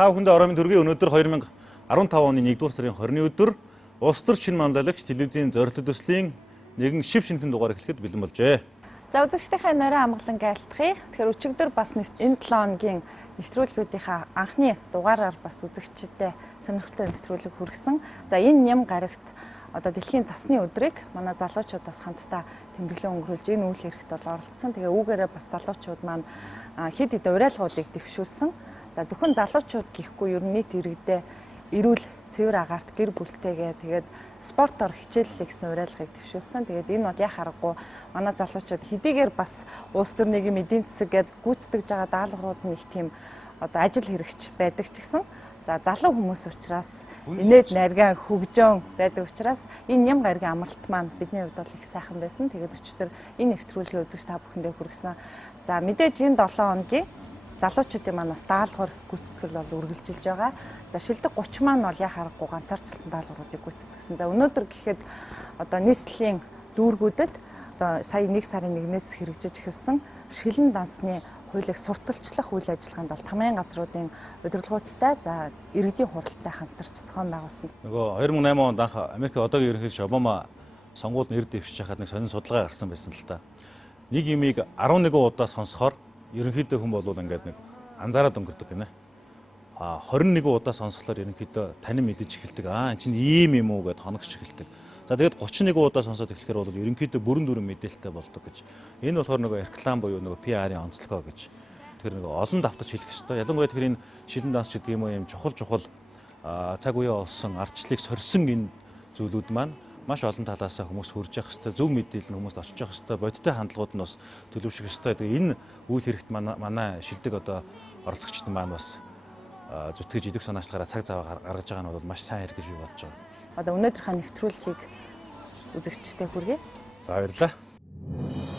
Та бүхэндээ орой минь төргийн өнөөдөр 2015 оны 1-р сарын 20-ны өдөр улс төр шинэ манлайлагч телевизийн зорилт төслийн нэгэн шив шинхэн дугаар эхлэхэд бэлэн болжээ. За үзэгчдийнхээ нойрон амгалан айлтгая. Тэгэхээр өчигдөр бас энэ 7 хоногийн нэвтрүүлгүүдийнхаа анхны дугаараар бас үзэгчдэд сонирхолтой нэвтрүүлэг хүргэсэн. За энэ ням гарагт одоо дэлхийн засны өдрийг манай залуучуудаас хамтдаа тэмдэглэн өнгөрүүлж энэ үйл хэрэгт бол оролцсон. Тэгээ үүгээрээ бас залуучууд маань хэд хэдэн уриалгуудыг дэвшүүлсэн. За зөвхөн залуучууд гэхгүй ер нь нийт иргэдээ эрүүл цэвэр агаарт гэр бүлтэйгээ тэгээд спортоор хичээллээ гэсэн уриалгыг дэвшүүлсэн. Тэгээд энэ бол яа харахгүй манай залуучууд хэдийгээр бас улс төр нийгмийн эдийн засаг гээд гүйцэтгэж байгаа даалгаврууд нь их тийм одоо ажил хэрэгч байдаг ч гэсэн за залуу хүмүүс учраас инээд нарийн хөгжөөн байдаг учраас энэ ням гаргийн амралт маань бидний хувьд бол их сайхан байсан. Тэгээд өчтөр энэ нэвтрүүлгийн үзэгч та бүхэндээ хүргэсэн. За мэдээж энэ 7 хоногийн залуучуудын манаас даалгавар гүйцэтгэл бол үргэлжилж байгаа. За шилдэг 30 маань бол яа харахгүй ганцаарчилсан даалгавруудыг гүйцэтгсэн. За өнөөдөр гэхэд одоо нийслэлийн дүүргүүдэд одоо сая 1 сарын 1-ээс хэрэгжиж эхэлсэн шилэн дансны хуулийг сурталчлах үйл ажиллагаанд бол тамгын газруудын удирдлагуудтай за иргэдийн хуралтай хамтарч зохион байгуулсан. Нөгөө 2008 онд анх Америкийн одоогийн ерөнхийлөгч Обама сонгуульд нэр дэвшиж хахад нэг сонин судалгаа гарсан байсан л та. Нэг юмыг 11 удаа сонсохоор ерөнхийдөө хүн бол ингээд нэг анзаараад өнгөрдөг гинэ. 21 удаа сонсголоор ерөнхийдөө танин мэдэж эхэлдэг. Эн чинь ийм юм уу гэд хоногч эхэлдэг. За тэгээд 31 удаа сонсоод эхлэхээр бол ерөнхийдөө бүрэн дүрэн мэдээлэлтэй болдог гэж. Энэ болохоор нөгөө реклам буюу нөгөө PR-ийн онцлогоо гэж. Тэр нөгөө олон давтарч хэлэх ёстой. Ялангуяа тэр энэ шилэн данс гэдэг юм уу юм чухал цаг үеэ олсон ардчлалыг сорьсон энэ зүйлүүд маань маш олон талаас хүмүүс хүрж явах хэвээр зөв мэдээлэл нь хүмүүст очиж явах хэвээр бодиттой хандлагууд нь бас төлөвшөх хэвээр. Тэгээ энэ үйл хэрэгт манай шилдэг одоо оролцогчдын маань бас зүтгэж идэх санаачлаараа цаг зав гаргаж байгаа нь бол маш сайн хэрэг гэж би бодож байгаа. Одоо өнөөдрийнхөө нэвтрүүлгийг үзэгчтэй хүргэе. За баярлалаа.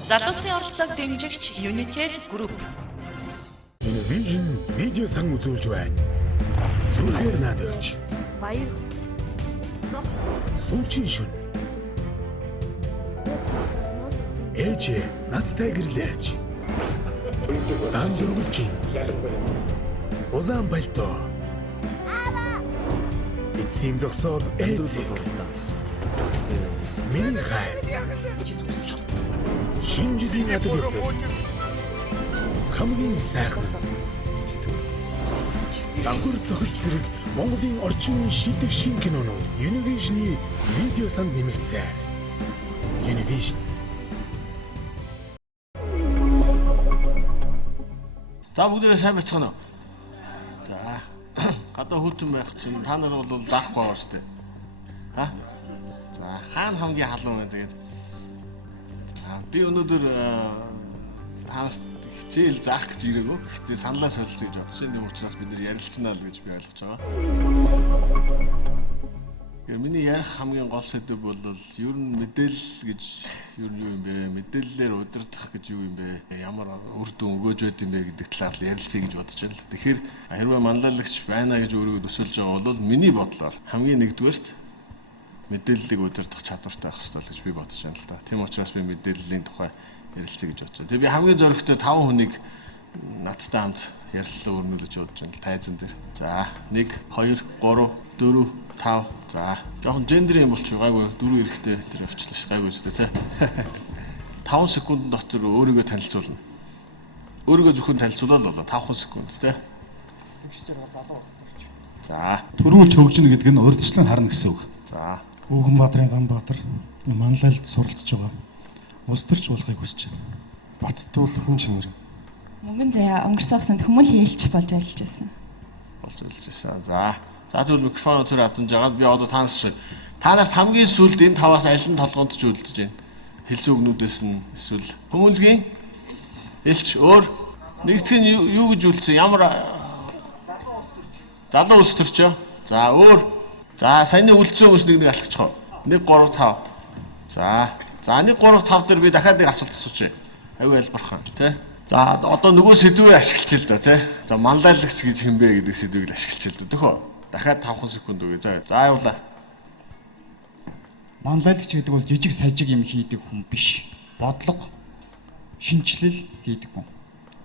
Залуусын оролцоог дэмжигч Unitel Group. Univision видео сан үзүүлж байна. Зүрхээр наадагч. Баяр. Сүүлчийн шүн. Ээжээ надтай гэрлээч. Сан дөрвөлжин. Улаан пальто. Эцсийн зогсоол ээцэг. Миний хай. Шинжлэлийн адил явдал. Хамгийн сайхан. Дагвар цохил зэрэг Монголын орчин үеийн шилдэг шин кинонууд Univision-ы видео санд нэмэгдсэн. Univision. За бүгдээ сайн байцгаана уу? За гадаа хүлтэн байх чинь та нар бол даахгүй байгаа шүү дээ. За хаана хамгийн халуун вэ тэгээд. Би өнөөдөр танарт хичээл заах гэж ирээгүй. Гэхдээ саналаа солилцъё гэж бодсон. Тийм учраас бид нар ярилцсанаа л гэж би ойлгож байгаа. Миний ярих хамгийн гол сэдв бол ер нь мэдээлэл гэж ер нь юу юм бэ? Мэдээллээр удирдах гэж юу юм бэ? Ямар үр дүн өгөөж байд юм бэ гэдэг талаар л ярилцъя гэж бодож байна л. Тэгэхээр хэрвээ манлайлагч байна гэж өөрийгөө төсөөлж байгаа бол миний бодлоор хамгийн нэгдүгээрт мэдээллийг удирдах чадвартай байх хэрэгтэй гэж би бодож байна л да. Тийм учраас би мэдээллийн тухай ярилцъя гэж бодож байна. Тэгээ би хамгийн зоригтой 5 хүнийг надтай хамт ярилцлага өрнүүлж бодож байна л тайзан дээр. За 1 2 3 4 5 за жоохон гендер юм болчих гайгүй 4 эрэхтэй тэр явчлаа ш гайгүй өстэй тий. 5 секундын дотор өөрийгөө танилцуулна. Өөрийгөө зөвхөн танилцуулаад болоо 5 секунд тий. Тэгшчээр залуу улс төрч. За Төрүүлж хөгжинэ гэдэг нь урьдчилан харна гэсэн үг. за Өвгөнбаатарын Ганбаатар манлайлалд суралцж байгаа. Улс төрч болохыг хүсэж байна. Баттуул хүн чанар. Мөнгөн заяа өнгөрсөн хасанд хүмүүл хийлч болж ажиллаж байсан. болж ирсэн. За тэгвэл микрофон төр азанж байгаа би одоо танаас та нарт хамгийн сүүлд энэ 5-аас аль нь толгоонд ч үлдэж байна. Хэлсэн үгнүүдээс нь эсвэл хүмүүлгийн элч өөр нэгтгэн юу гэж үлдсэн ямар залуу улс төрчөө. За өөр за саяны үлдсэн хүмүүс нэг алхачих. 1 3 5. За 1 3 5 дээр би дахиад нэг асуулт асуучих. Аюу альбархан тий. За одоо нөгөө сэдвээ ашиглаж л да тий. За манлайлагч гэж хэм бэ гэдэг сэдвийг л ашиглаж л да. Төхөө. Дахиад 5 секунд үгүй. За явуулаа. Манлайлагч гэдэг бол жижиг сажиг юм хийдэг хүн биш. Бодлого, шинжилэл хийдэг хүн.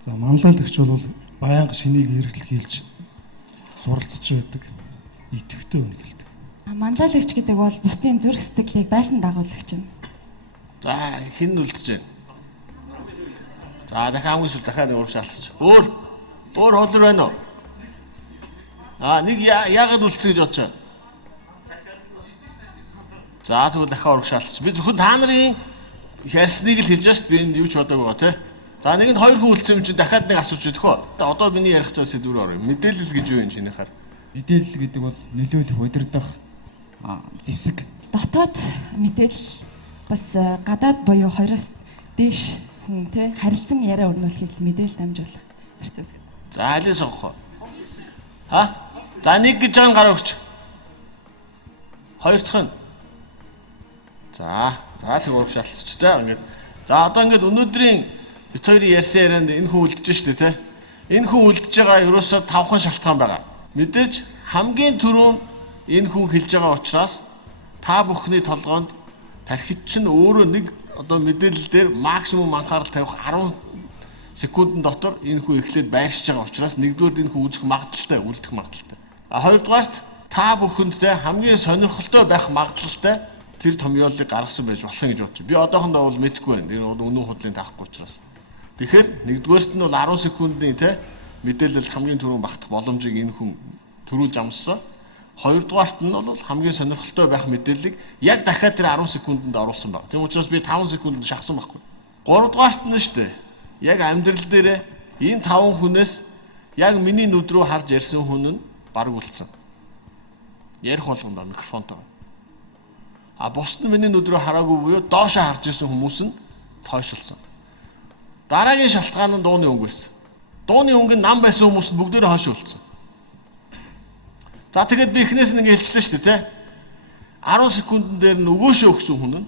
За манлайлагч бол байнга шинийг эргэлт хийлж суралцж байдаг идэвхтэй үнийг хэлдэг. Манлайлагч гэдэг бол бусдын зүрх сэтгэлийг байлдан дагуулагч юм. За хэн үлдэж байна? За дахиад хамгийн сүүл дахиад нэг урагшаалч. Өөр холдор байна уу? Нэг яагаад үлдсэн гэж бодож байна? За тэгвэл дахиад урагшаалч. Би зөвхөн та нарын ярьсныг л хэлж байгаа шүү дээ. Би энд юу ч бодоагүй байгаа тий. За нэгэнд 2 хүн үлдсэн юм чинь дахиад нэг асууж өгөх үү? Одоо миний ярих цаас сэдвээр орё. Мэдээлэл гэж юу юм чиний хаар? Мэдээлэл гэдэг бол нөлөөлөх, удирдах зэвсэг. Дотоод мэдээлэл бас гадаад буюу хоёроос дээш хүн тий харилцан яриа өрнүүлэхэд мэдээлэл дамжуулах хэрэгцээ үүсгэж. За алийг сонгох уу? За нэг гэж байгаа гараа өгч. Хоёр дахь нь. За тэг урагшаалч. За ингээд. За одоо ингээд өнөөдрийн бит хоёрын ярьсан ярианд энэ хүн үлдэж штэ тий. Энэ хүн үлдэж байгаа ерөөсөө 5хан шалтгаан байгаа. Мэдээж хамгийн түрүүн энэ хүн хэлж байгаа учраас та бүхний толгоонд тархич чинь өөрөө нэг одоо мэдээлэл дээр максимум анхаарал тавих 10 секундын дотор энэ хүн эхлээд байршиж байгаа учраас нэгдүгээр энэ хүн үзэх магадaltaй, үлдэх магадaltaй. Хоёрдугаарт та бүхэнд те хамгийн сонирхолтой байх магадaltaй тэр томьёолыг гаргасан байж болох юм гэж бодчих. Би одоохондоо бол мэдэхгүй байна. Энэ бол үнэн худлын таахгүй учраас. Тэгэхээр нэгдүгээрт нь бол 10 секундын те мэдээлэл хамгийн түрүүн багтах боломжийг энэ хүн төрүүлж амссан. Хоёрдугаарт нь бол хамгийн сонирхолтой байх мэдээллийг яг дахиад тэр 10 секундэд оруулсан баг. Тийм учраас би 5 секундэд шахсан байхгүй. Гуравдугаарт нь шүү дээ. Яг амьдрал дээр энэ 5 хүнээс яг миний нүд рүү харж ярьсан хүн нь баг үлдсэн. Ярих болгонд микрофонтой. Бусд нь миний нүд рүү хараагүй буюу доошоо харж ирсэн хүмүүс нь тойшилсан. Дараагийн шалтгаан нь дууны өнгө байсан. Дууны өнгө нь нам байсан хүмүүс нь бүгдээрээ хойшоо үлдсэн. За тэгээд би эхнээс нь ингэ хэлчихлээ шүү дээ тий. 10 секундын дээр нөгөөшөө өгсөн хүн нь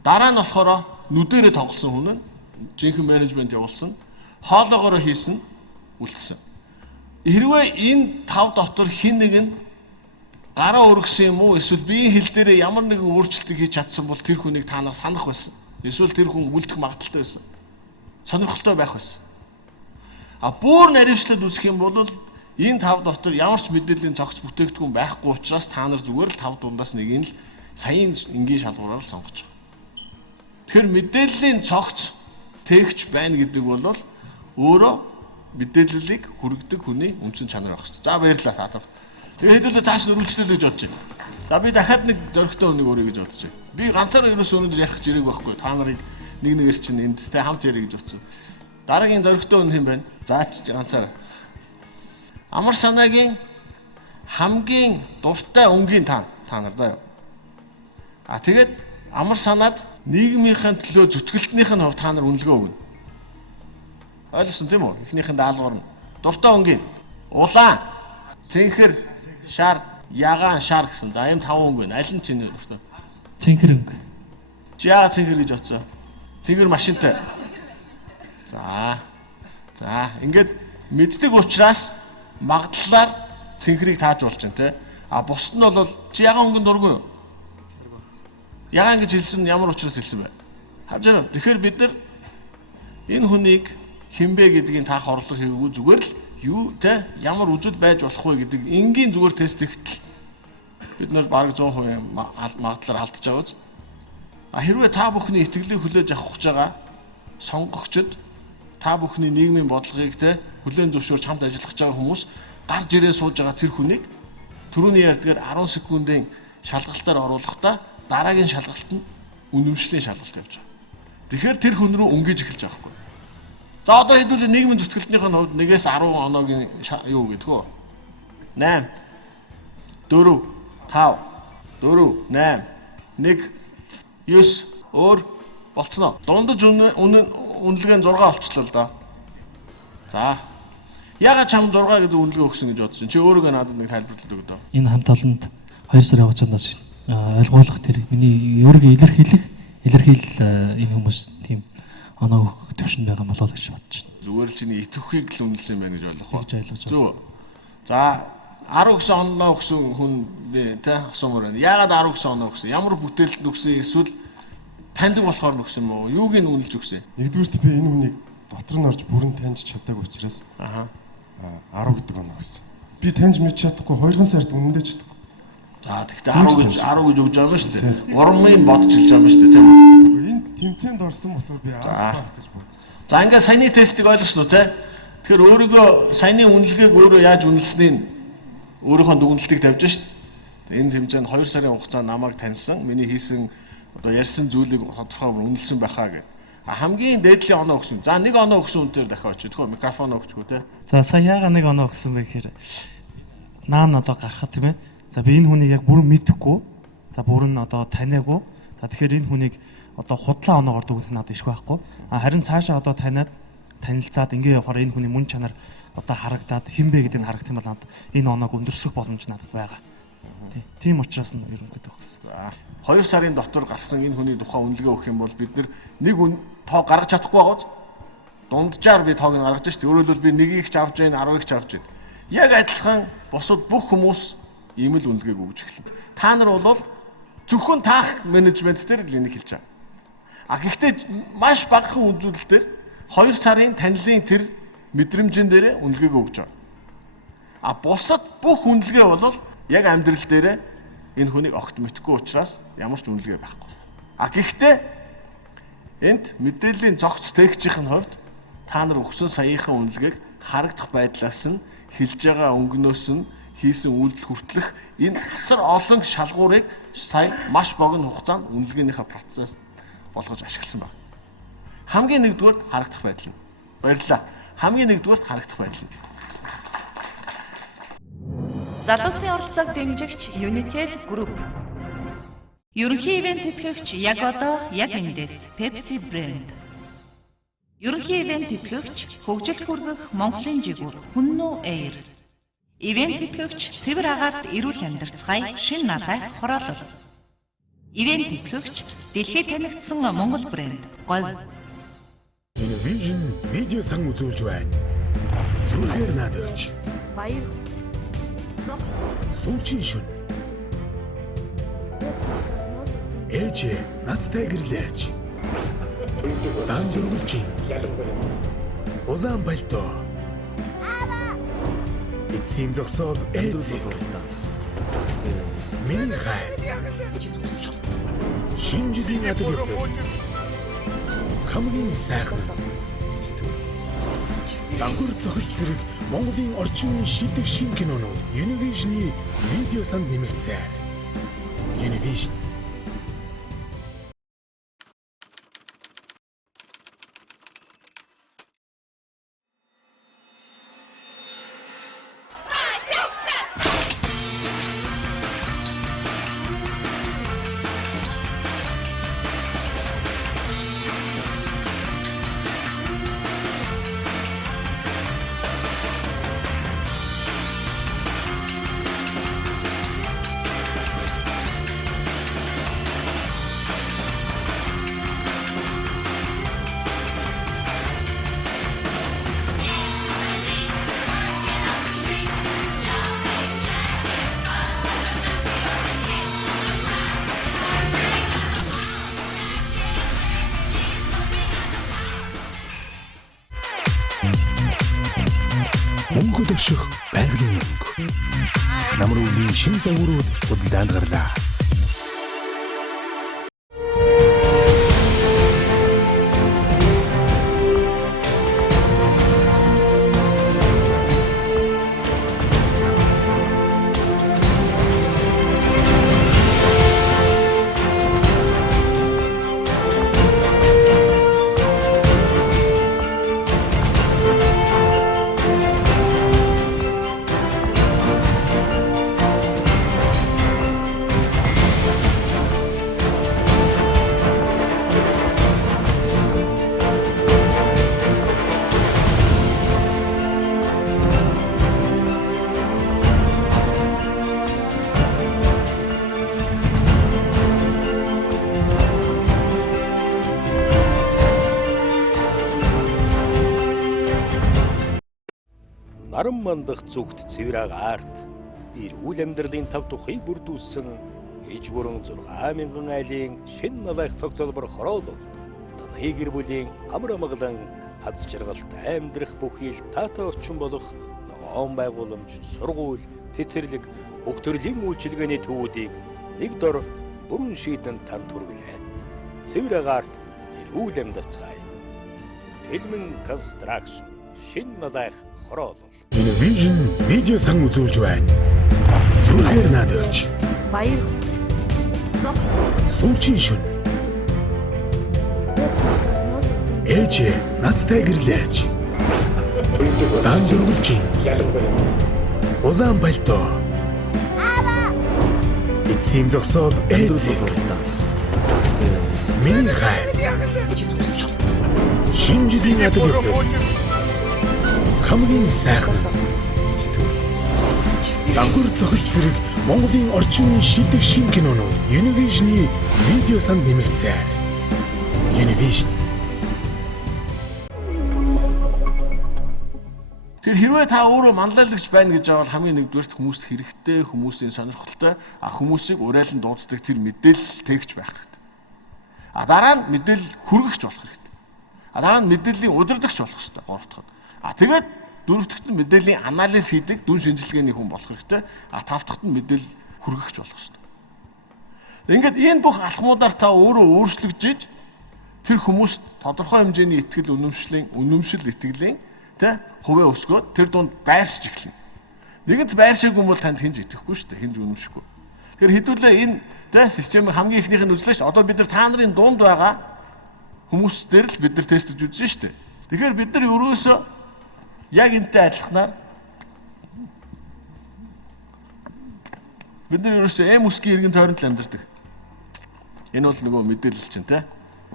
дараа нь болохоор нүдэрээ тоглосон хүн нь жинхэнэ менежмент явуулсан, хоолоогоороо хийсэн, үлдсэн. Хэрвээ энэ 5 дотор хэн нэг нь гараа өргөсөн юм уу эсвэл биеийн хил дээр ямар нэгэн өөрчлөлт хийж чадсан бол тэр хүнийг та нар санах байсан. Эсвэл тэр хүн үлдэх магадaltaй байсан. Сонирхолтой байх байсан. Бүр наривчлаад үзэх юм бол энэ 5 дотор ямар ч мэдээллийн цогц бүтээгдэхүүн байхгүй учраас та нар зүгээр л 5 дундаас нэгийг л саяын энгийн шалгуураар сонгож байгаа. Тэгэхээр мэдээллийн цогц тээгч байна гэдэг бол өөрөө мэдээллийг хүргэдэг хүний үндсэн чанар байх хэрэгтэй. За баярлалаа таатав. Тэгээ хэдүүлээ цааш нь үргэлжлүүлээ гэж бодож байна. За би дахиад нэг зөрөгтэй үнийг өрөө гэж бодож байна. Би ганцаараа ерөөсөө өнөөдөр ярих зэрэг байхгүй. Та нарыг нэг чинь энд тэ хамт ярих гэж бодсон. Дараагийн зөрөгтэй үн хэн байна? За ганцаараа. Амар санаагийн хамгийн дуртай өнгийн та нар заа юу. Тэгээд амар санаад нийгмийнхээ төлөө зүтгэлтнийх нь хувь та нар үнэлгээ өгнө. Ойлгосон тийм үү? Эхнийхэн даалгавар нь дуртай өнгийн улаан, цэнхэр, шар, ягаан, шар гэсэн. За ийм 5 өнг байна. Аль нь чиний дуртай? Цэнхэр өнг. Чи яагаад цэнхэр гэж бодсон? Цэнхэр машинтай. За ингээд мэддэг учраас магадлалаар цэнхрийг тааж болж байна те. Бусд нь бол чи ягаан өнгөнд дургүй юу? Ягаан гэж хэлсэн ямар учраас хэлсэн бэ? Харж байна. Тэгэхээр бид нар энэ хүнийг хинбэ гэдгийг таах орлого хийгээгүй зүгээр л юу те ямар үзэл байж болох вэ гэдэг энгийн зүгээр тест хийхдээ бид нар бараг 100% магадлалаар алдаж байгаа. Хэрвээ та бүхний итгэлийг хүлээж авах гэж байгаа сонгогчд та бүхний нийгмийн бодлогыг те хүлээн зөвшөөрч хамт ажиллах гэж байгаа хүмүүс гарч ирээ сууж байгаа тэр хүнийг түрүүний ярьдгаар 10 секундын шалгалтаар оруулахдаа дараагийн шалгалт нь үнэмшлийн шалгалт явж байгаа. Тэгэхээр тэр хүн рүү өнгөж эхэлж байгаа хгүй. За одоо хэдүүлээ нийгмийн зүтгэлтнийхэн хувьд 1-10 оногийн юу гэдэг вэ? 8 4 5 4 8 1 9 өөр болцсноо. Дундаж үнэлгээ нь 6 болчихлоо л доо. За. Ягаад чам 6 гэдэг үнэлгээ өгсөн гэж бодсон. Чи өөрөөгөө надад нэг тайлбарлаад өгөө дөө. Энэ хамт олонд 2 сарын хугацаанд ойлгуулах тэр миний өөрийгөө илэрхийл энэ хүмүүс тийм оноо төвшин байгаа болоо гэж бодож байна. Зүгээр л чиний итгэхийг л үнэлсэн байх гэж ойлгох уу? Зөв. За 19 оноо өгсөн хүн би тэ асуумаар байна. Ягаад 19 оноо өгсөн? Ямар бүтээлд өгсөн эсвэл таньдаг болохоор өгсөн юм уу? Юуг нь үнэлж өгсөн? Нэгдүгээрт би энэ хүнийг дотор нь орж бүрэн таньж чадаагүй учраас 10 гэдэг оноо өгсөн. би таньж мэдж чадахгүй 2 сард үнэндээ чадахгүй. За тэгтээ 10 гэж өгж байгаа юм шүү дээ. Урмын бодож хэлж байгаа юм шүү дээ тийм үү? Энэ тэмцээнд орсон болохоор би 10 байх гэж бодсон. За ингээ саяны тестийг ойлгосноо те. Тэгэхээр өөрийгөө саяны үнэлгээг өөрөө яаж үнэлснийг өөрийнхөө дүгнэлтийг тавьж шүү дээ. Энэ тэмцээнд 2 сарын хугацаанд намайг таньсан, миний хийсэн одоо ярьсан зүйлийг тодорхой үнэлсэн байхаа гэх. Хамгийн дээдлийн оноо өгсөн. За 1 оноо өгсөн үнээр дахиад очиж тэгвэл микрофон өгчихгүй те. За сая яагаад 1 оноо өгсөн бэ гэхээр наан одоо гарахад тийм ээ. За би энэ хүнийг яг бүрэн мэдэхгүй. За бүрэн одоо таниагүй. За тэгэхээр энэ хүнийг одоо худлаа оноогоор дүгнэх надад иш байхгүй. Харин цаашаа одоо таниад танилцаад ингээ явахаар энэ хүний мөн чанар одоо харагдаад хинбэ гэдэг нь харагдсан бол надад энэ оноог өндөрсөх боломж надад байгаа. Тийм учраас нь ерөнхийдөө өгсөн. За 2 сарын дотор гарсан энэ хүний тухай үнэлгээ өгөх юм бол бид нэг тоо гаргаж чадахгүй байгааз дунджаар би тоог нь гаргаж штэ. Өөрөөр хэлбэл би нэгийг ч авч जैन 10-ыг ч авч जैन. Яг адилхан бусад бүх хүмүүс ийм л үнэлгээг өгж эхэлнэ. Та нар бол зөвхөн таах менежмент дээр л энийг хэлж байгаа. Гэхдээ маш багахан үзүүлэлтээр 2 сарын танилын тэр мэдрэмжэн дээр үнэлгээг өгж байгаа. Бусад бүх үнэлгээ бол яг амьдрал дээр энэ хүнийг огт мэдхгүй учраас ямар ч үнэлгээ байхгүй. Гэхдээ энд мэдээллийн цогц техникийн хувьд та нар өгсөн саяхан үнэлгээг харагдах байдлаас нь хэлж байгаа өнгөнөөс нь хийсэн үйлдэл хүртэлх энэ хасар олон шалгуурыг сая маш богино хугацаанд үнэлгээнийхээ процесс болгож ашигласан байна. Хамгийн нэгдүгээр харагдах байдал нь. Баярлалаа. Хамгийн нэгдүгээр харагдах байдал нь. Залуусын оролцоог дэмжигч Unitel Group. Ерөнхий ивент тэтгэгч яг одоо яг эндээс Pepsi брэнд. Ерөнхий ивент тэтгэгч хөгжилд хүргэх Монголын жигүүр Хүннүү Air. Ивент тэтгэгч цэвэр агаарт эрүүл амьдарцгаая шин налайх хороолол. Ивент тэтгэгч дэлхийд танигдсан Монгол брэнд Говь. Univision видео сан үзүүлж байна. Зүрхээр наадагч. Баяр. Сүүлчийн шүн. Ээжээ надтай гэрлээч. Улаан дөрвөлжин. Улаан пальто. Эцсийн зогсоол эцэг. Миний хай. Шинжлэлийн адил явдал. Хамгийн сайхан. Дангур цохил зэрэг Монголын орчин үеийн шилдэг шин кинонууд Univision-ы видео санд нэмэгдсэн. Univision. Мөнгө төшөх байгалийн мөнгө. Намар үеийн шин загварууд худалдаанд гарлаа. Наран мандах зүгт цэвэр агаарт эрүүл амьдралын тав тухыг бүрдүүлсэн иж бүрэн 6,000 айлын шин налайх цогцолбор хороолол таны гэр бүлийн амар амгалан аз жаргалт амьдрах бүхий л таатай орчин болох тоон байгууламж, сургууль, цэцэрлэг, бүх төрлийн үйлчилгээний төвүүдийг нэг дор бүрэн шийдэн танд хүргэлээ. Цэвэр агаарт эрүүл амьдарцгаая. Тэлмэн констракшн шинэ надайх хороолол. Univision видео сан үзүүлж байна. Зүрхээр наадагч. Баяр. Сүүлчийн шүн. Ээжээ надтай гэрлээч. Сан дөрвөлжин. Улаан пальто. Эцсийн зогсоол ээцэг. Миний хай. Шинэ жилийн адаг явдал. Хамгийн сайхан. Дагвар цохил зэрэг Монголын орчин үеийн шилдэг шин кинонууд Univision-ы видео санд нэмэгдсэн. Univision. Тэр хэрвээ та өөрөө манлайлагч байна гэж байгаа бол хамгийн нэгдүгээрт хүмүүст хэрэгтэй, хүмүүсийн сонирхолтой, хүмүүсийг урайлан дууддаг тэр мэдээлэл тээгч байх хэрэгтэй. Дараа нь мэдээлэл хүргэгч болох хэрэгтэй. Дараа нь мэдээллийн удирдагч болох хэрэгтэй. Гуравдахад. Тэгээд дөрөвдөгт нь мэдээллийн анализ хийдэг дүн шинжилгээний хүн болох хэрэгтэй. Тавдахт нь мэдээлэл хүргэгч болох хэрэгтэй. Ингээд энэ бүх алхмуудаар та өөрөө өөрчлөгдөж тэр хүмүүст тодорхой хэмжээний итгэл үнэмшил итгэлийн хувиа өсгөөд тэр дунд байршиж эхэлнэ. Нэгэнт байршаагүй бол танд хинж итгэхгүй шүү дээ. Хинж үнэмшихгүй. Тэгэхээр хэдүүлээ энэ системийн хамгийн ихнийх нь үзлээ шүү. Одоо бид нар та нарын дунд байгаа хүмүүс дээр л бид нар тестж үзсэн шүү дээ. Тэгэхээр бид нар ерөөсөө яг энэтэй адилханаар бид нар ерөөсөө эмүсгийн иргэн тойронд л амьдардаг. Энэ бол нөгөө мэдээлэл чинь те.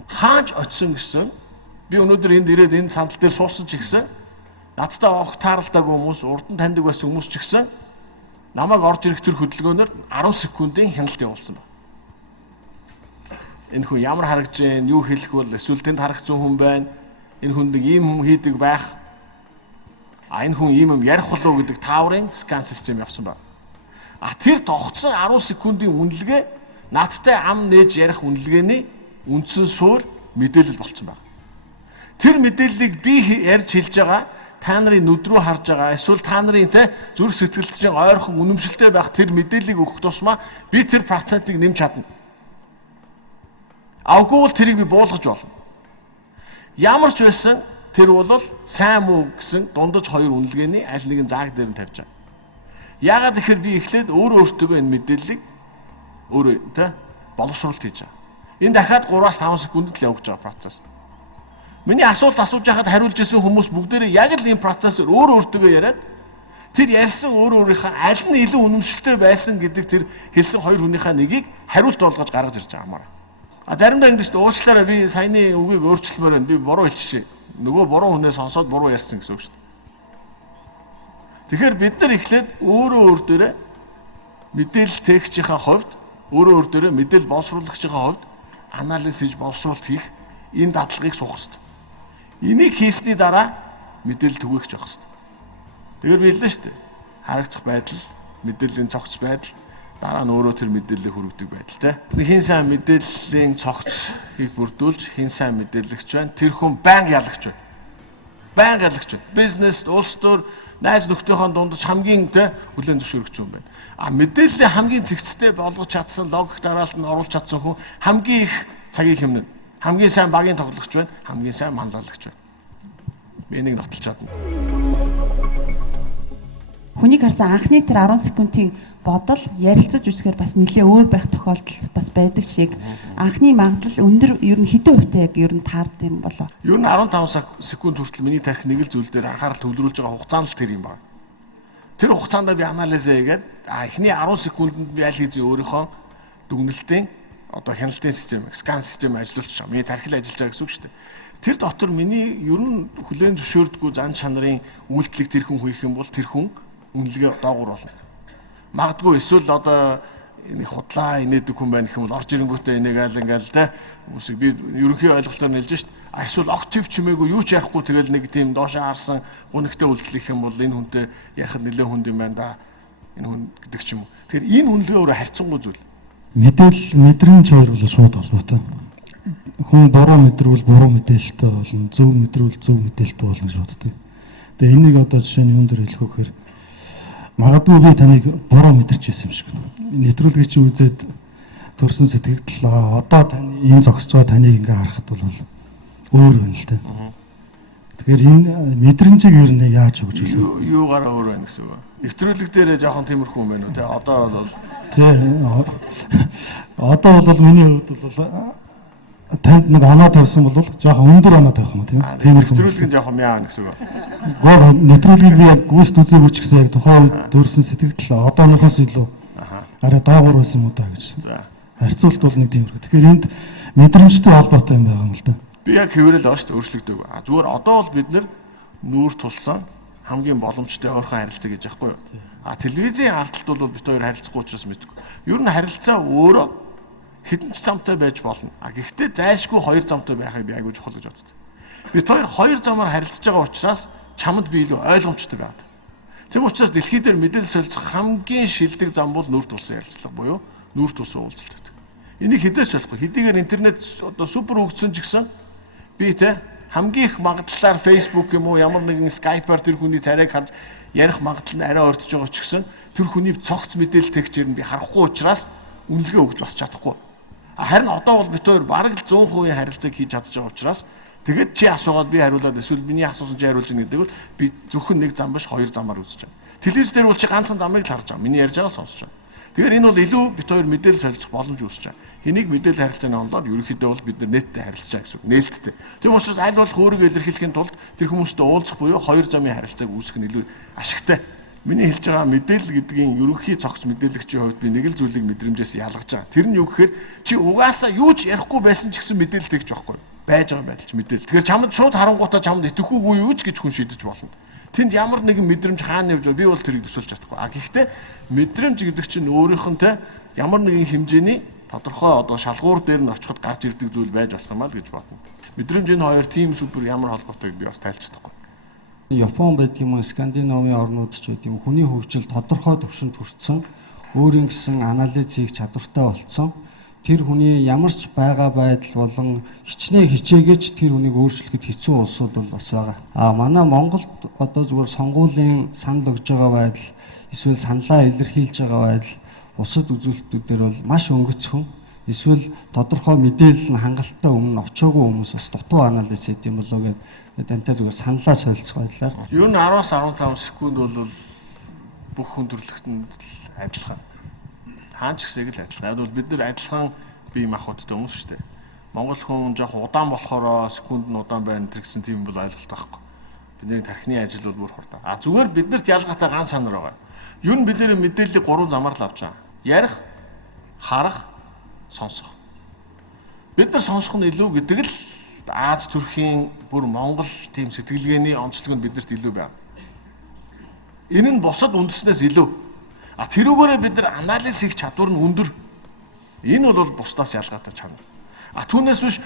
Хааж очисон гэсэн би өнөөдөр энд ирээд энэ сандал дээр суусан ч гэсэн надтай огт тааралдаагүй хүмүүс, урд нь таньдаг байсан хүмүүс ч гэсэн намайг орж ирэх төр хөдөлгөөнөөр 10 секундын хяналт явуулсан байна. Энэ хүн ямар харагдж байна, юу хэлэх бол эсвэл тэнд харагдсан хүн байна. Энэ хүн нэг ийм юм хийдэг байх. Энэ хүн ийм юм ярих болов гэдэг тааврын скан систем явсан байна. Тэр тогтсон 10 секундын үнэлгээ надтай ам нээж ярих үнэлгээний үндсэн суурь мэдээлэл болцсон байна. Тэр мэдээллийг би ярьж хэлж байгаа та нарын нүд рүү харж байгаа эсвэл та нарын зүрх сэтгэлд чинь ойрхон үнэмшилтэй байх тэр мэдээллийг өгөх тусмаа би тэр процентыг нэмж чадна. Аггүй бол тэрийг би буулгаж болно. Ямар ч байсан тэр бол сайн муу гэсэн дундаж хоёр үнэлгээний аль нэгэн зааг дээр нь тавьж байгаа. Яагаад тэгэхээр би эхлээд өөртөө энэ мэдээллийг өөрөө боловсруулалт хийж байгаа. Энэ дахиад 3-5 секундэд л явагдаж байгаа процесс. Миний асуулт асууж байхад хариулж ирсэн хүмүүс бүгдээрээ яг л энэ процессор өөртөө яриад тэр ярьсан өөрийнхөө аль нь илүү үнэмшилтэй байсан гэдэг тэр хэлсэн хоёр хүнийхээ нэгийг хариулт болгож гаргаж ирж байгаа юм. Заримдаа ингэж уучлаарай би саяны үгийг өөрчлөмөр байна. Би буруу хэлчихшээ. Нөгөө буруу хүнээ сонсоод буруу ярьсан гэсэн үг шүү дээ. Тэгэхээр бид нар эхлээд өөртөө мэдээлэл тээгчийн хувьд өөртөө мэдээлэл боловсруулагчийн хувьд анализ хийж боловсруулалт хийх энэ дадлагыг суух хэрэгтэй. Энийг хийсний дараа мэдээлэл түгээгч явах хэрэгтэй. Тэгэхээр би хэллээ шүү дээ. Харагдах байдал, мэдээллийн цогц байдал, дараа нь өөрөө тэр мэдээллийг хүргэдэг байдал те. Хин сайн мэдээллийн цогцыг бүрдүүлж, хин сайн мэдээлэгч байна. Тэр хүн байнга ялагч байна. Байнга ялагч байна. Бизнес, улс төр, найз нөхдийнхөө дундаж хамгийн хүлээн зөвшөөрөгч юм байна. Мэдээллийн хамгийн цэгцтэй болгож чадсан, логик дараалт нь оруулж чадсан хүн хамгийн их цагийг хэмнэнэ. Хамгийн сайн багийн тоглогч байна, хамгийн сайн манлайлагч байна. Би энийг нотолж чадна. Хүнийг харсан анхны тэр 10 секундын бодол ярилцаж үзэхээр бас нэлээ өөр байх тохиолдол бас байдаг шиг анхны магадлал өндөр ер нь хэдэн хувьтай яг ер нь таард юм болоо. Ер нь 15 секунд хүртэл миний тарих нэг л зүйл дээр анхаарал төвлөрүүлж байгаа хугацаанд л тэр юм байна. Тэр хугацаанд би анализ хийгээд эхний 10 секундэд би аль хэзээ өөрийнхөө дүгнэлтийн хяналтын систем, скан систем ажиллуулж байгаа. Миний тархил ажиллаж байгаа гэсэн үг шүү дээ. Тэр дотор миний ер нь хүлээн зөвшөөрдгөө зан чанарын үйлдэлийг тэр хүн хийх юм бол тэр хүн үнэлгээ доогуур болно. Магадгүй эсвэл нэг худлаа инээдэг хүн байх юм бол орж ирэнгүүтээ инээгээл ингээл хүмүүсийг би ерөнхий ойлголтоор нэлж шít. Эсвэл актив чимээгүй юу ч ярихгүй тэгэл нэг тийм доошоо харсан гүнхтэй үйлдэл их юм бол энэ хүнтэй яхад нэлээ хүнд юм байна да. Энэ хүн гэдэг ч юм уу. Тэгэхээр энэ үнэлгээ өөрөө харьцангуй зүйл. Мэдээлэл мэдрэмж хоёр бол шууд холбоотой. Хүн буруу мэдрвэл буруу мэдээлэлтэй болно, зөв мэдрвэл зөв мэдээлэлтэй болно гэж боддог. Тэгээ энийг одоо жишээ нь юун дээр хэлэх вэ гэхээр магадгүй би таныг буруу мэдэрч байсан юм шиг. Нэвтрүүлгийг чи үзээд төрсэн сэтгэл одоо таны энэ зогсож байгаа таныг ингээ харахад бол өөр байна л та. Тэгэхээр энэ мэдрэмжийг ер нь яаж өгч үлээ? Юугаараа өөр байна гэсэн үг. Нэвтрүүлэг дээр жоохон тиймэрхүү юм байна уу те. Одоо бол одоо бол миний хувьд бол танд нэг оноо тавьсан бол жоохон өндөр оноо тавих юм тийм. Нэвтрүүлэг нь жоохон мяа гэсэн үг. Гоо нэвтрүүлгийг би яг гүйцэд үзээгүй ч гэсэн яг тухайн үед төрсэн сэтгэл одооноос илүү арай доогуур байсан юм уу та гэж. За. Харьцуулт бол нэг тиймэрхүү. Тэгэхээр энд мэдрэмжтэй холбоотой юм байгаа юм л да. Би яг хэврэл байгаа шүү дээ өөрчлөгдөв. Зүгээр одоо бол бид нүүр тулсан хамгийн боломжтой ойрхон харилцаа гэж яахгүй юу? Телевизийн ардталт бол бид хоёр харилцахгүй учраас мэдгүй. Ер нь харилцаа өөрөө хэдэн ч замтай байж болно. Гэхдээ зайлшгүй хоёр замтай байхыг би айгүй чухал гэж боддог. Бид хоёр замаар харилцаж байгаа учраас чамд би илүү ойлгомжтой байдаг. Тийм учраас дэлхий дээр мэдээлэл солилцох хамгийн шилдэг зам бол нүүр тулсан ярилцлага буюу нүүр тулсан уулзалт гэдэг. Энийг хизээс болохгүй. Хэдийгээр интернет одоо супер хөгжсөн ч гэсэн би хамгийн их магадлалаар Facebook юм уу ямар нэгэн Skype-аар тэр хүний царайг харж ярих магадлал нь арай ордож байгаа ч гэсэн тэр хүний цогц мэдээлэл тэгчээр нь би харахгүй учраас үнэлгээ өгч бас чадахгүй. Харин одоо бол бид хоёр бараг л 100% харилцааг хийж чадж байгаа учраас тэгээд чи асуугаад би хариулаад эсвэл миний асуусан чи хариулж ийн гэдэг бол би зөвхөн нэг зам биш хоёр замаар үзэж байна. Телевиз дээр бол чи ганцхан замыг л харж байгаа. Миний ярьж байгаа сонсож байна. Тэгэхээр энэ бол илүү бид хоёр мэдээлэл солилцох боломж үүсэж байна. Энийг мэдээлэл харилцааны онлоор ерөнхийдөө бол бид нэттэй харилцаж байгаа гэсэн үг. Нээлттэй. Тийм учраас аль болох өөрийгөө илэрхийлэхийн тулд тэр хүмүүстэй уулзах буюу хоёр замын харилцааг үүсгэх нь илүү ашигтай. Миний хэлж байгаа мэдээлэл гэдгийн ерөнхий цогц мэдээлэгчийн хувьд би нэг л зүйлийг мэдрэмжээс ялгаж байгаа. Тэр нь юу гэхээр чи угаасаа юу ч ярихгүй байсан ч гэсэн мэдээлэл тэгж байхгүй. Байж байгаа байдалч мэдээлэл. Тэгэхээр чамд шууд харангуйтаа чамд итгэхүүгүй юу ч гэж хүн шийдэж болно. Тэнд ямар нэгэн мэдрэмж хаана явж байгаа би бол тэрийг төсөөлж чадахгүй. Гэхдээ мэдрэмж гэдэг чинь өөрийнхөнтэй ямар нэгэн хэмжээний тодорхой одоо шалгуур дээр нь очиход гарч ирдэг зүйл байж болох юм аа гэж бодно. Мэдрэмж энэ хоёр тим супер ямар холбоотой би бас тайлж чадахгүй. Япон байдаг юм уу, Скандинавын орнууд ч байдаг юм. Хүний хөгжил тодорхой түвшинд хүрсэн, өөрийн гэсэн анализ хийх чадвартай болсон. Тэр хүний ямар ч байгаа байдал болон хичээгээч тэр хүнийг өөрчлөхөд хэцүү улсууд бол бас байгаа. Манай Монголд одоо зүгээр сонгуулийн санал өгж байгаа байдал, эсвэл саналаа илэрхийлж байгаа байдал, бусад үзүүлэлтүүдээр бол маш өнгөцхөн. Эсвэл тодорхой мэдээлэл нь хангалттай өмнө очоогүй хүмүүс бас дутуу анализ хийх юм болоо гэдэг тантай зүгээр саналаа солилцох байдлаар. Ер нь 10-аас 15 секунд бол бүх хүн төрөлхтөнд адилхан. Хаан ч гэсэг л адилхан. Яг бол бид нар адилхан бие махбодтой хүмүүс шүү дээ. Монгол хүн жоох удаан болохоор секунд нь удаан байна гэсэн тийм бол ойлголт байхгүй. Бидний тархины ажил бол бүр хурдан. Зүгээр биднэрт ялгаатай ганц санаар байгаа. Ер нь бид нэр мэдээллийг 3 замаар л авч байгаа. Ярих, харах, сонсох. Бид нар сонсох нь илүү гэдэг л Аз төрхийн бүр Монгол тийм сэтгэлгээний онцлог нь бидэрт илүү байна. Энэ нь бусад үндэснээс илүү. Тэрүүгээрээ бид нар анализ хийх чадвар нь өндөр. Энэ бол бусдаас ялгаатай чанар. Түүнээс биш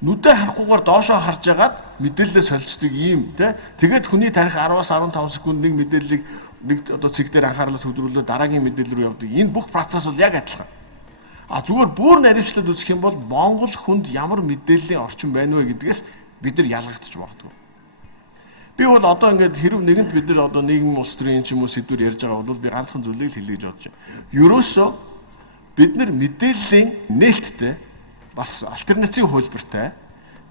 нүдэ харахгүйгээр доошоо харж агаад мэдээлэлээ солилцдог юм тий. Тэгээд хүний тарих 10-аас 15 секунд нэг мэдээллийг нэг одоо цэг дээр анхаарлаа төвлөрүүлээд дараагийн мэдээлэл рүү явдаг. Энэ бүх процесс бол яг адилхан. Зүгээр бүр наривчлаад үзэх юм бол Монгол хүнд ямар мэдээллийн орчин байна вэ гэдгээс бид нар ялгагдчих магадгүй. Би бол одоо ингээд хэрв нэгэнт бид нар одоо нийгмийн улс төрийн ч юм уу сэдвэр ярьж байгаа бол би ганцхан зүйлийг л хэлье гэж бодож байна. Ерөөсөө бид нар мэдээллийн нээлттэй бас альтернатив хөлбөртэй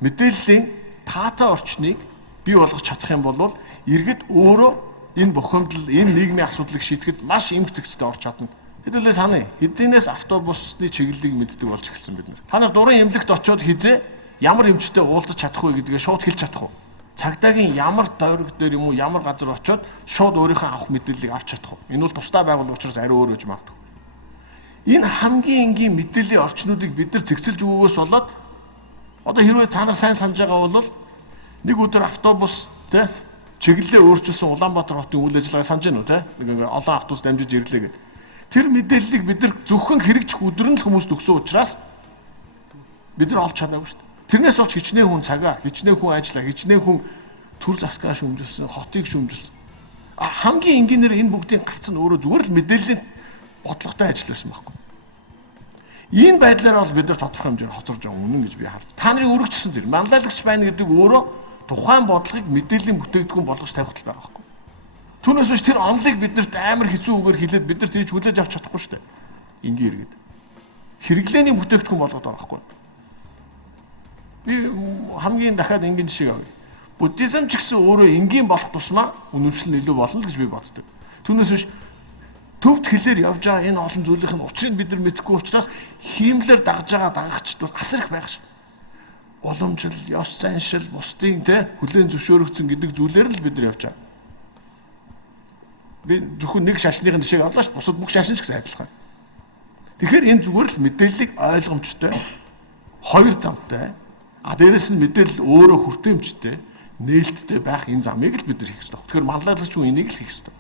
мэдээллийн таатай орчныг бий болгох чадах юм бол иргэд өөрөө энэ бухимдал, энэ нийгмийн асуудлыг шийдэхэд маш эмх зэгцтэй орж чадна. Хэдүүлээ санаа. Хэдийнээс автобусны чиглэлийг мэддэг болж эхэлсэн бид нар. Та нар дурын эмнэлэгт очиод хизээ ямар эмчтэй уулзах чадах вэ гэдгээ шууд хэлж чадах уу? Цагдаагийн ямар дойрог дээр юм уу ямар газар очиод шууд өөрийнхөө авах мэдээллийг авч чадах уу? Энэ бол тусдаа байгууллага учраас ариу өөр гэж магадгүй. Энэ хамгийн энгийн мэдээллийн орчнуудыг бид нар зэгцэлж өгөхөөс болоод одоо хэрвээ та нар сайн санаж байгаа бол нэг өдөр автобус тэ чиглэлээ өөрчилсөн Улаанбаатар хотын үйл ажиллагааг санаж байна уу тэ? Нэг олон автобус дамжиж ирлээ гэдэг. Тэр мэдээллийг бид нар зөвхөн хэрэгжих өдөр нь л хүмүүст өгсөн учраас бид нар олж чадаагүй шүү дээ. Тэрнээс болж хичнээн хүн цагаа, хичнээн хүн ажиллаа, хичнээн хүн төр засгаа шүмжилсэн, хотыг шүмжилсэн. Хамгийн энгийнээр энэ бүгдийн гарц нь өөрөө зүгээр л мэдээллийн бодлоготой ажил байсан байхгүй. Энэ байдлаараа бол бид нар тодорхой хэмжээгээр хоцорж байгаа үнэн гэж би харж. Та нарын өргөжсөн тэр манлайлагч байна гэдэг өөрөө тухайн бодлогыг мэдээллийн бүтээгдэхүүн болгож тавих тал байгаа байхгүй. Түүнээс биш тэр онолыг биднэрт амар хэцүү үгээр хэлээд бид нар тийж хүлээж авч чадахгүй шүү дээ. Ингийн иргэд. Хэрэглээний бүтээгдэхүүн болгоод байгаа байхгүй. Би хамгийн дахиад энгийн жишээ авъя. Буддизм ч гэсэн өөрөө энгийн болох тусмаа үнэмшил нь илүү болно гэж би боддог. Түүнээс биш төвд хэлээр явж байгаа энэ олон зүйлийнх нь учрыг бид нар мэдэхгүй учраас хиймлэр дагж байгаа дагагчд бол асар их байгаа шүү дээ. Уламжил, ёс заншил, бусдын хүлээн зөвшөөрөгдсөн гэдэг зүйлээр л бид нар явж байгаа. Би зөвхөн нэг шашныхын жишээг авлаа ш бусад бүх шашин ч гэсэн адилхан. Тэгэхээр энэ зүгээр л мэдээллийг ойлгомжтой, хоёр замтай, дээрэс нь мэдээлэл өөрөө хүртээмжтэй, нээлттэй байх энэ замыг л бид нар хийх ёстой. Тэгэхээр манлайлагч хүн энийг л хийх ёстой.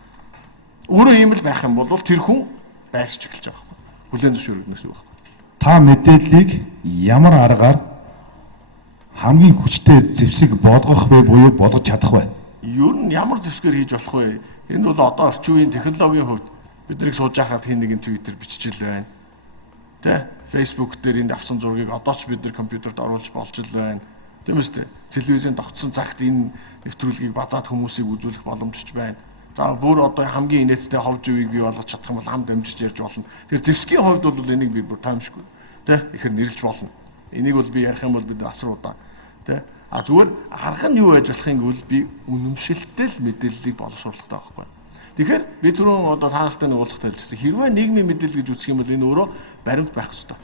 Өөрөө ийм л байх юм бол тэр хүн байрч эхэлж байгаа байхгүй. Хүлээн зөвшөөрөгднөс юу байхгүй. Та мэдээллийг ямар аргаар хамгийн хүчтэй зэвсэг болгох вэ буюу болгож чадах вэ? Ер нь ямар зэвсгээр хийж болох вэ? Энэ бол одоо орчин үеийн технологийн хувьд биднийг сууж байхад хин нэгэн Twitter биччихэл байна. Тэ? Facebook дээр энд авсан зургийг одоо ч бид нар компьютерт оруулж болж л байна. Тийм үстэй. Телевизэн тогтсон цагт энэ нэвтрүүлгийг базаад хүмүүсийг үзүүлэх боломжч байна. За бүр одоо хамгийн инээдтэй ховж үеийг бий болгож чадах юм бол ам дамжиж ярьж болно. Тэгэхээр зэвсгийн хувьд бол энийг би бүр таамшгүй. Тэ? Ихэр нэрлж болно. Энийг бол би ярих юм бол бид нар асар удаа. Тэ? Зүгээр арга нь юу байж болохын гэвэл би үнэмшилтэй л мэдээллийг боловсруулах таахгүй. Тэгэхээр би түрүүн одоо та нартай нэг уулзахад хэлсэн. Хэрвээ нийгмийн мэдээлэл гэж үзэх юм бол энэ өөрөө баримт байх ёстой.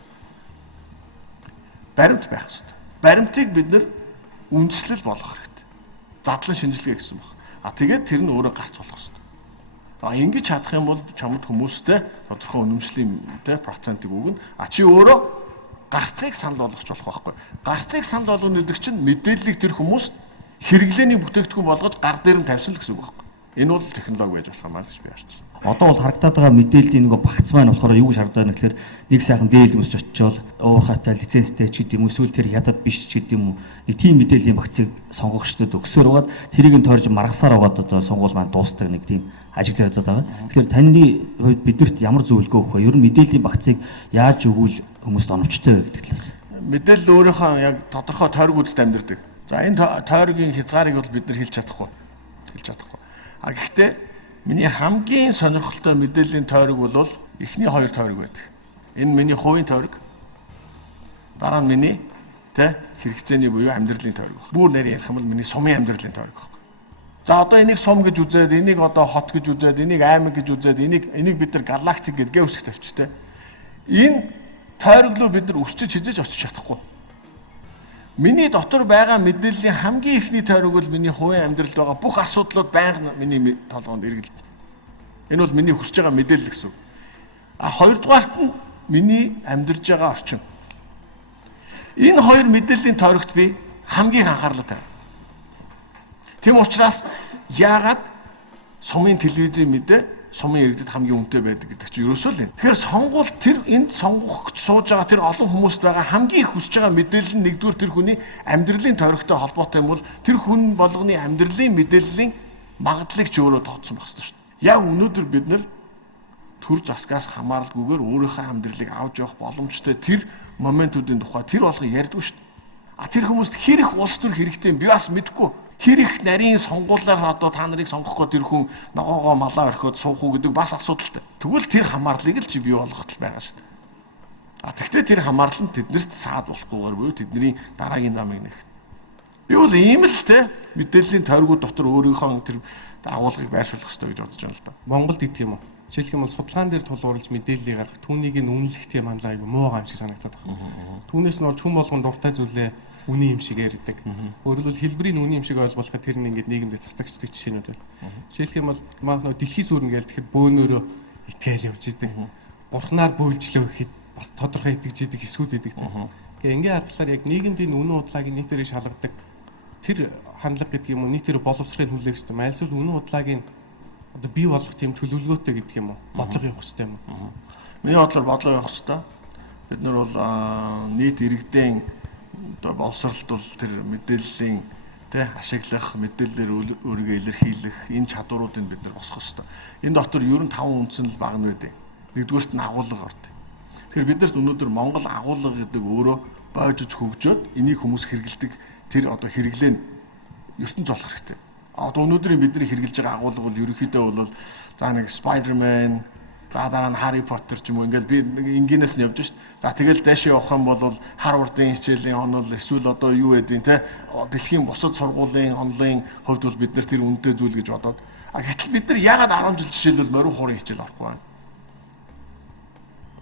Баримт байх ёстой. Баримтыг бид нар үндэслэл болгох хэрэгтэй. Задлан шинжилгээ гэсэн баг. Тэгээд тэр нь өөрөө гарц болох ёстой. Ингэж чадах юм бол чамд хүмүүстэй тодорхой үнэмшлийн процентыг өгнө. Чи өөрөө гарцыг санал болгож болох байхгүй. Гарцыг санал болгоно гэдэг чинь мэдээллийг тэр хүмүүст хэрэглээний бүтээгдэхүүн болгож гар дээр нь тавьсан л гэсэн үг байхгүй. Энэ бол технологи байж болох юм аа гэж би харж байна. Одоо бол харагдаад байгаа мэдээллийн нэг багц маань болохоор юу гэж харагдаад байна гэхээр нэг сайхан дээлд өмсч очичвол уурхайтай лицензтэй ч гэдэг юм эсвэл тэр ядад биш ч гэдэг юм уу нэг тийм мэдээллийн багцыг сонгогчдод өгсөөр байгаад тэрийг нь тойрж маргасаар байгаад одоо сонгуул маань дуустдаг нэг тийм ажиглаад байгаа. Тэгэхээр таны хувьд бидэрт ямар зөвлөгөө өгөх вэ? Ер нь мэдээллийн багцыг яаж өгвөл хүмүүст оновчтой вэ гэдэг талаас. Мэдээлэл өөрийнхөө яг тодорхой тойргуудад амьдардаг. За энэ тойргийн хязгаарыг бол бид нар хэлж чадахгүй. Гэхдээ миний хамгийн сонирхолтой мэдээллийн тойрог бол эхний хоёр тойрог байдаг. Энэ миний хувийн тойрог. Дараа нь миний хэрэгцээний буюу амьдралын тойрог. Бүр нэр ярих юм бол миний сумын амьдралын тойрог байна. За одоо энийг сум гэж үзээд, энийг одоо хот гэж үзээд, энийг аймаг гэж үзээд, энийг бид нар галактик гэдгээ үсгэж тавьчихтэй. Энэ тойроглоо бид нар өсчиж хизэж очиж чадахгүй. Миний дотор байгаа мэдээллийн хамгийн ихний тойрог бол миний хувийн амьдралд байгаа бүх асуудлууд байнга миний толгоонд эргэлдэнэ. Энэ бол миний хүсэж байгаа мэдээлэл гэсэн үг. Хоёрдугаарт нь миний амьдарж байгаа орчин. Энэ хоёр мэдээллийн тойрогт би хамгийн анхаарлаа тавина. Тийм учраас яагаад сумын телевизийн мэдээ сумын иргэдэд хамгийн үнэтэй байдаг гэдэг чинь ерөөсөө л энэ. Тэгэхээр сонгуул тэр энд сонгох гэж сууж байгаа тэр олон хүмүүст байгаа хамгийн их хүсэж байгаа мэдээлэл нь нэгдүгээр тэр хүний амьдралын тойрогтой холбоотой юм бол тэр хүн болгоны амьдралын мэдээллийн магадлалыг ч өөрөө тооцсон байх ёстой шүү дээ. Яг өнөөдөр бид нар төр засгаас хамааралгүйгээр өөрийнхөө амьдралыг авч явах боломжтой тэр моментуудын тухай тэр болгоо ярьдгүй шүү дээ. Тэр хүмүүст хэр их улс төр хэрэгтэй юм би бас мэдэхгүй. Хэр их нарийн сонгуулиар одоо та нарыг сонгох тэр хүн ногоогоо малаа орхиод суух уу гэдэг бас асуудалтай. Тэгвэл тэр хамаарлыг л чи бий болгох тал байгаа шүү дээ. Тэгвэл тэр хамаарлал нь тэднэрт саад болохгүйгээр буюу тэдний дараагийн замыг нэх. Би бол ийм л мэдээллийн тойргууд дотор өөрийнхөө тэр агуулгыг байршуулах хэрэгтэй гэж бодож байна л да. Монголд гэдэг юм уу? Жишээлх юм бол судалгаан дээр тулгуурлаж мэдээллийг гаргах түүнийг нь үнэлэх тийм хандлага айгүй муу юм шиг санагдаад байна. Түүнээс нь бол хүн болгон дуртай зүйлээ үний юм шиг ярьдаг. Өөрөөр хэлбэл хэлбэрийн үний юм шиг ойлгуулахад тэр нь ингээд нийгэмдээ цацагчдаг жишээнүүд байна. Жишээлх юм бол маань дэлхий сүрэн гээл тэгэхэд бөөнөрөө итгэл явж идэг. Бурхнаар бөөлжлөө гэхэд бас тодорхой итгэж идэг хэсгүүд идэг. Тэгээ ингээ харахаар яг нийгэмдийн үнэн удаагийн нийтээрээ шалгадаг тэр хандлага гэдэг юм уу нийтээр боловсрохыг хүлээх ёстой. Эсвэл үнэн удаагийн одоо бий болох тийм төлөвлөгөөтэй гэдэг юм уу бодлого явах ёстой юм уу? Миний бодлоор бодлого явах ёстой. Бид нар бол нийт иргэдийн одоо боловсролт бол тэр мэдээллийн ашиглах, мэдээллээр өөрийгөө илэрхийлэх энэ чадваруудыг бид нар босгох ёстой. Энэ дотор ер нь 5 үндсэн л баг нь байдаг. Нэгдүгээрт нь агуулга ордог. Тэгэхээр биднэрт өнөөдөр Монгол агуулга гэдэг өөрөө бойжж хөгжөөд энийг хүмүүс хэрэгэлдэг тэр одоо хэрэглээ нь ертөнц болох хэрэгтэй. Одоо өнөөдрийн бидний хэрэгжилж байгаа агуулга бол ерөнхийдөө бол за нэг Spider-Man, за дараа нь Harry Potter ч юм уу ингээл би энгийнээс нь явж шít. За тэгэл дэшээ явах юм бол Harvard-ын хичээлийн онол эсвэл одоо юу гэдэг те дэлхийн бусад сургуулийн онлын хувьд бол бид нар тэр үнэтэй зүйл гэж бодоод гэтэл бид нар яагаад 10 жил жишээлбэл морин хуурын хичээл орохгүй байна?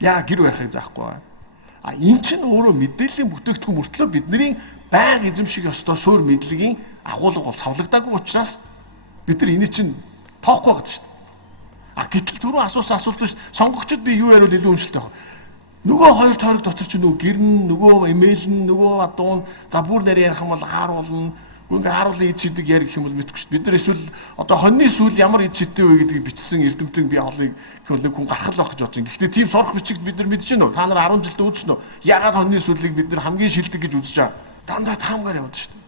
Яа гэр барихыг заахгүй байна? Энэ чинь өөрөө мэдээллийн бүтээгдэхүүн мөртлөө бидний байнга эзэмших ёстой суурь мэдлэгийн агуулга бол савлагдаагүй учраас бид нар энийг чинь тоохгүй байгаа шүү дээ. Гэтэл түрүү асуусан асуулт биш сонгогчид би юу яриул илүү өмшөлтэй байна. Нөгөө хоёр тойрог дотор чинь нөгөө гэрн, нөгөө имэйл нь, нөгөө адуун за бүр нэр ярих юм бол ааруулна. Ингээ ааруулын эд шидэг ярих гэх юм бол мэдгүй шүү дээ. Бид нар эсвэл одоо хоньны сүүл ямар эд шидтэй вэ гэдгийг бичсэн эрдэмтэн би олыг нэг хүн гарах л байх гэж бодож байна. Гэхдээ тийм сорох бичигт бид нар мэдэж байна уу? Та нар 10 жилд үзсэн үү? Яагаад хоньны сүүлийг бид нар хамгийн шилдэг гэж үзэж байгаа? Дандаа таамгаар яваад шүү дээ.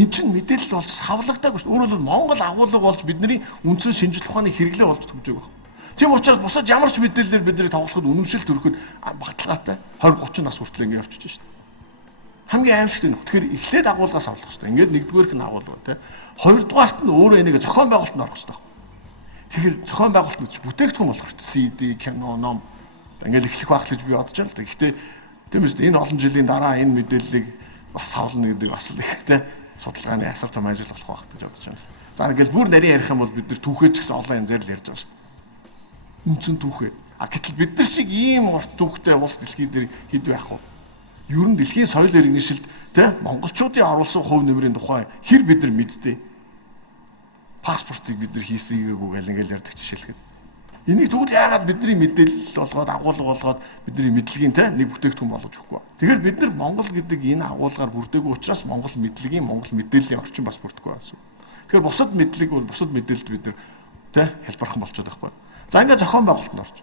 Энд чинь мэдээлэл болж савлагдаагүй шүү дээ. Өөрөөр хэлбэл Монгол агуулга болж бидний үндсэн шинжлэх ухааны хэрэглээ болж төгж байгаа. Тийм учраас бусад ямар ч мэдээллээр бидний тоглоход үнэмшил төрөхөд багталгаатай 20 30 нас хүртэл ингэ явчихж шүү дээ. Хамгийн аимшигт нь тэгэхээр эхлээд агуулгаас авах хэрэгтэй. Ингээд нэгдүгээрх нь агуулга тий. Хоёрдугаарт нь өөрөө энийг зохион байгуулалтанд орох хэрэгтэй. Тэгэхээр зохион байгуулалт нь бүтээгдэхүүн болох хэрэгтэй. CD, кино, ном ингээд эхлэх байх гэж би бодож байна л да. Гэхдээ тийм үстэй энэ олон жилийн дараа энэ мэдээллийг бас савлна гэдэг бас л их тий судалгааны асар том ажил болох байх гэж бодож байна. За ингээд бүр нарийн ярих юм бол бид нар түүхээ ч гэсэн олон янзаар л ярьж байгаа шүү дээ. Үндсэн түүхээ. Гэтэл бид нар шиг ийм урт түүхтэй улс дэлхий дээр хэд байх вэ? Ер нь дэлхийн соёл иргэншилд тий монголчуудын оруулсан хувь нэмрийн тухай хэр бид нар мэдтээ. Паспортыг бид нар хийсэн ийгээгүй гэл ингээл ярьдаг жишээлхэд. Энийг тэгвэл яагаад бидний мэдээлэл болгоод агуулга болгоод бидний мэдлэгийн тий нэг бүтээгдэхүүн болгож өгөхгүй. Тэгэхээр бид нар Монгол гэдэг энэ агуулгаар бүрдээгүй учраас Монгол мэдлэгийн Монгол мэдээллийн орчин бас бүрдэхгүй байсан. Тэгэхээр бусад мэдлэг бол бусад мэдээлэлд бид нар тий хэлбархан болчиход байхгүй. За ингээд зохион байгуулалтанд орж.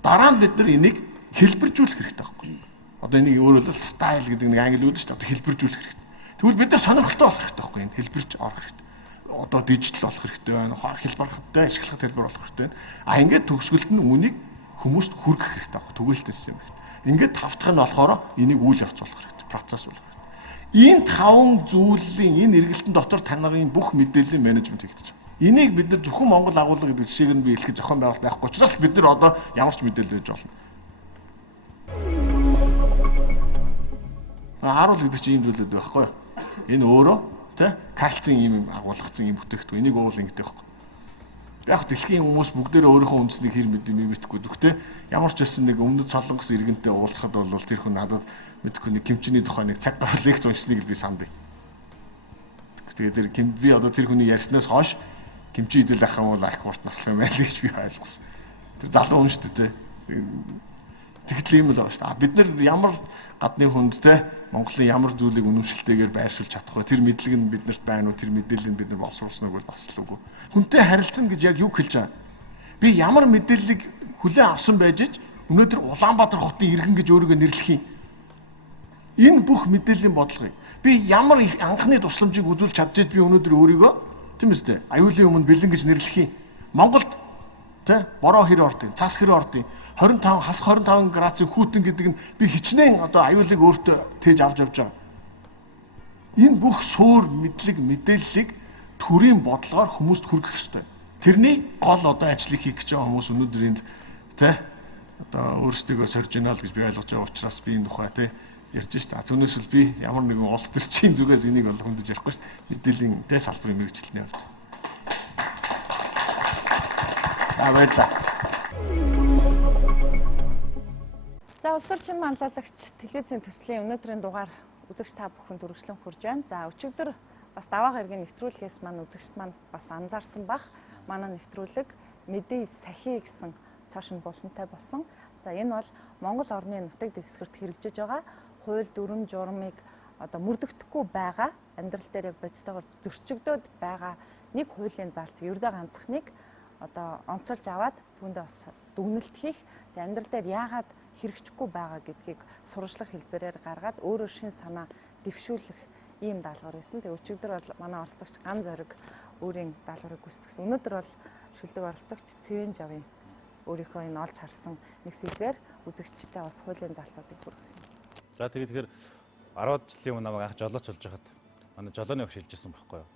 Дараа нь бид нар энийг хэлбэржүүлэх хэрэгтэй байхгүй. Одоо энийг өөрөөр хэлбэл стайл гэдэг нэг англи үг шүү дээ. Одоо хэлбэржүүлэх хэрэгтэй. Тэгвэл бид нар сонирхолтой болох хэрэгтэй байхгүй энэ хэлбэрж орох хэрэгтэй. Одоо дижитал болох хэрэгтэй байна. Хэлбэрхтэй ашиглах хэлбэр болох хэрэгтэй байна. Ингээд төгсгөлд нь үнийг хүмүүст хүргэх хэрэгтэй байхгүй. Түгээлтээс юм байна. Ингээд тав дахь нь болохоор энийг үйл явц болох хэрэгтэй. Процесс болох хэрэгтэй. Энэ 5 зүйлийн энэ эргэлтэн дотор та нарын бүх мэдээллийн менежмент хийгдэж байна. Энийг бид нар зөвхөн Монгол агуулга гэдэг жишээг нь би хэлэхэд зохион байгуулалт байхгүй учраас бид нар одоо ямар ч мэдээлэл өгж болно. Харуул гэдэг чинь ийм зүйлүүд байхгүй. Энэ өөрөө тий кальцийн ийм агуулгацсан ийм бүтээгдэхүүн. Энийг уул ингэдэг байхгүй. Яг дэлхийн хүмүүс бүгдээрээ өөрийнхөө үндэснийг хэр мэдэхгүй. Зүгтээ ямар ч байсан нэг өмнөд солонгос иргэнтэй уулзахад бол тэр хүн надад мэдхгүй нэг кимчиний тухай нэг цаг гаргал лекц уншсныг би сандыг. Тэгээд би одоо тэр хүний ярьснаас хойш кимчи идэл ах юм бол акварт наслах юм байл гэж би ойлгосон. Тэр залуу хүн шүү дээ. Тэгтэл ийм л байгаа шүү дээ. Бид нар ямар гадны хүнд те Монголын ямар зүйлийг үнэмшилтэйгээр байршуулж чадах вэ? Тэр мэдлэг нь биднэрт байна уу? Тэр мэдээллийг бид нар боловсруулснаг бол бас л үгүй. Хүнтэй харилцана гэж яг юу хэлж байгаа? Би ямар мэдээллийг хүлээн авсан байж өнөөдөр Улаанбаатар хотын иргэн гэж өөрийгөө нэрлэх юм. Энэ бүх мэдээллийн бодлогыг би ямар их анхны тусламжийг үзүүлж чадчих би өнөөдөр өөрийгөө тийм үстэй аюулын өмнө бэлэн гэж нэрлэх юм. Монголд тэ бороо хэр ордын, цас хэр ордын 25 хас 25 градусын хүүтэн гэдэг нь би хичнээн одоо аюулыг өөртөө тээж авч явж байгаа. Энэ бүх суур мэдлэг мэдээллийг төрийн бодлогоор хүмүүст хүргэх ёстой. Тэрний гол одоо ажлыг хийх гэж байгаа хүмүүс өнөөдөр энд тэ одоо өөрсдөө сорж ийна л гэж би ойлгож байгаа учраас би энэ тухай тэ ярьж шээ. Түүнээс л би ямар нэгэн улс төрчийн зүгээс энийг бол хөндөж ярихгүй шүү дээ. Мэдээллийн тэ салбарын мэргэжилтний хувьд. Баярлалаа. За улс төрчин манлайлагч телевизийн төслийн өнөөдрийн дугаар үзэгч та бүхэнд үргэлжлэн хүрж байна. За өчигдөр бас даваа гарагийн нэвтрүүлгээс маань үзэгчд маань бас анзаарсан бах манай нэвтрүүлэг мэдээ сахи гэсэн цаашин булантай болсон. За энэ бол Монгол орны нутаг дэвсгэрт хэрэгжиж байгаа хууль дүрм журмыг одоо мөрдөгдөхгүй байгаа амьдрал дээр яг бодитойгоор зөрчигдөөд байгаа нэг хуулийн заалт ердөө ганцхныг одоо онцолж аваад түүндээ бас дүгнэлт хийх амьдрал дээр яагаад хэрэгжихгүй байгаа гэдгийг сурчлах хэлбэрээр гаргаад өөрөө шин санаа дэвшүүлэх ийм даалгавар байсан. Тэгээ өчигдөр бол манай оролцогч Ган Зориг өөрийн даалгаврыг гүйцэтгэсэн. Өнөөдөр бол шүлдэг оролцогч Цэвэн Жавын өөрийнхөө энэ олж харсан нэг сэдвээр үзэгчтэй бас хуулийн залтуудыг хүргэх. За тэгэхээр 10 жилийн өмнө намайг анх жолооч болж хахад манай жолооны өвч хэлжсэн байхгүй юу.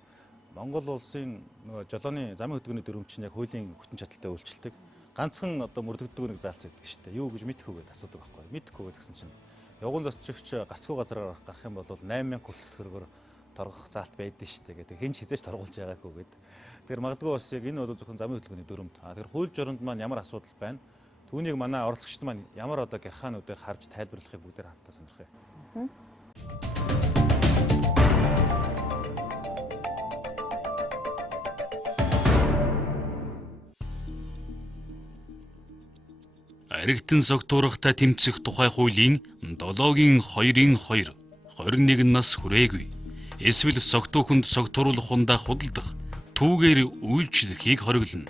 Монгол улсын нөгөө жолооны замын хөдөлгөөний дүрм чинь яг хуулийн хүчин чадалтай үйлчлдэг. Ганцхан одоо мөрдөгдөг нэг заалц байдаг шүү дээ. Юу гэж мэдэхгүй гэдээ асуудаг байхгүй. Мэдэхгүй гэсэн чинь явган зочигч гацгүй газараар гарах юм бол 8000 хүртэлх төгрөгөөр торгох заалт байдаг шүү дээ гэдэг. Хэн ч хизээч торгуулж байгаагүй гэдэг. Тэгэхээр магадгүй бас яг энэ бол зөвхөн замын хөдөлгөөний дүрмд. Тэгэхээр хууль журамд маань ямар асуудал байна? Түүнийг манай оролцогчд маань ямар одоо гэрхаануудаар харж тайлбарлахыг бүгдээр хамтдаа сонирхъя. Аригтэн согтуурахтай тэмцэх тухай хуулийн 7-гийн 2-ын 2 21 нас хүрээгүй. Эсвэл согтууханд согтууруулах хундаа худалдах, түүгээр үйлчлэхийг хориглоно.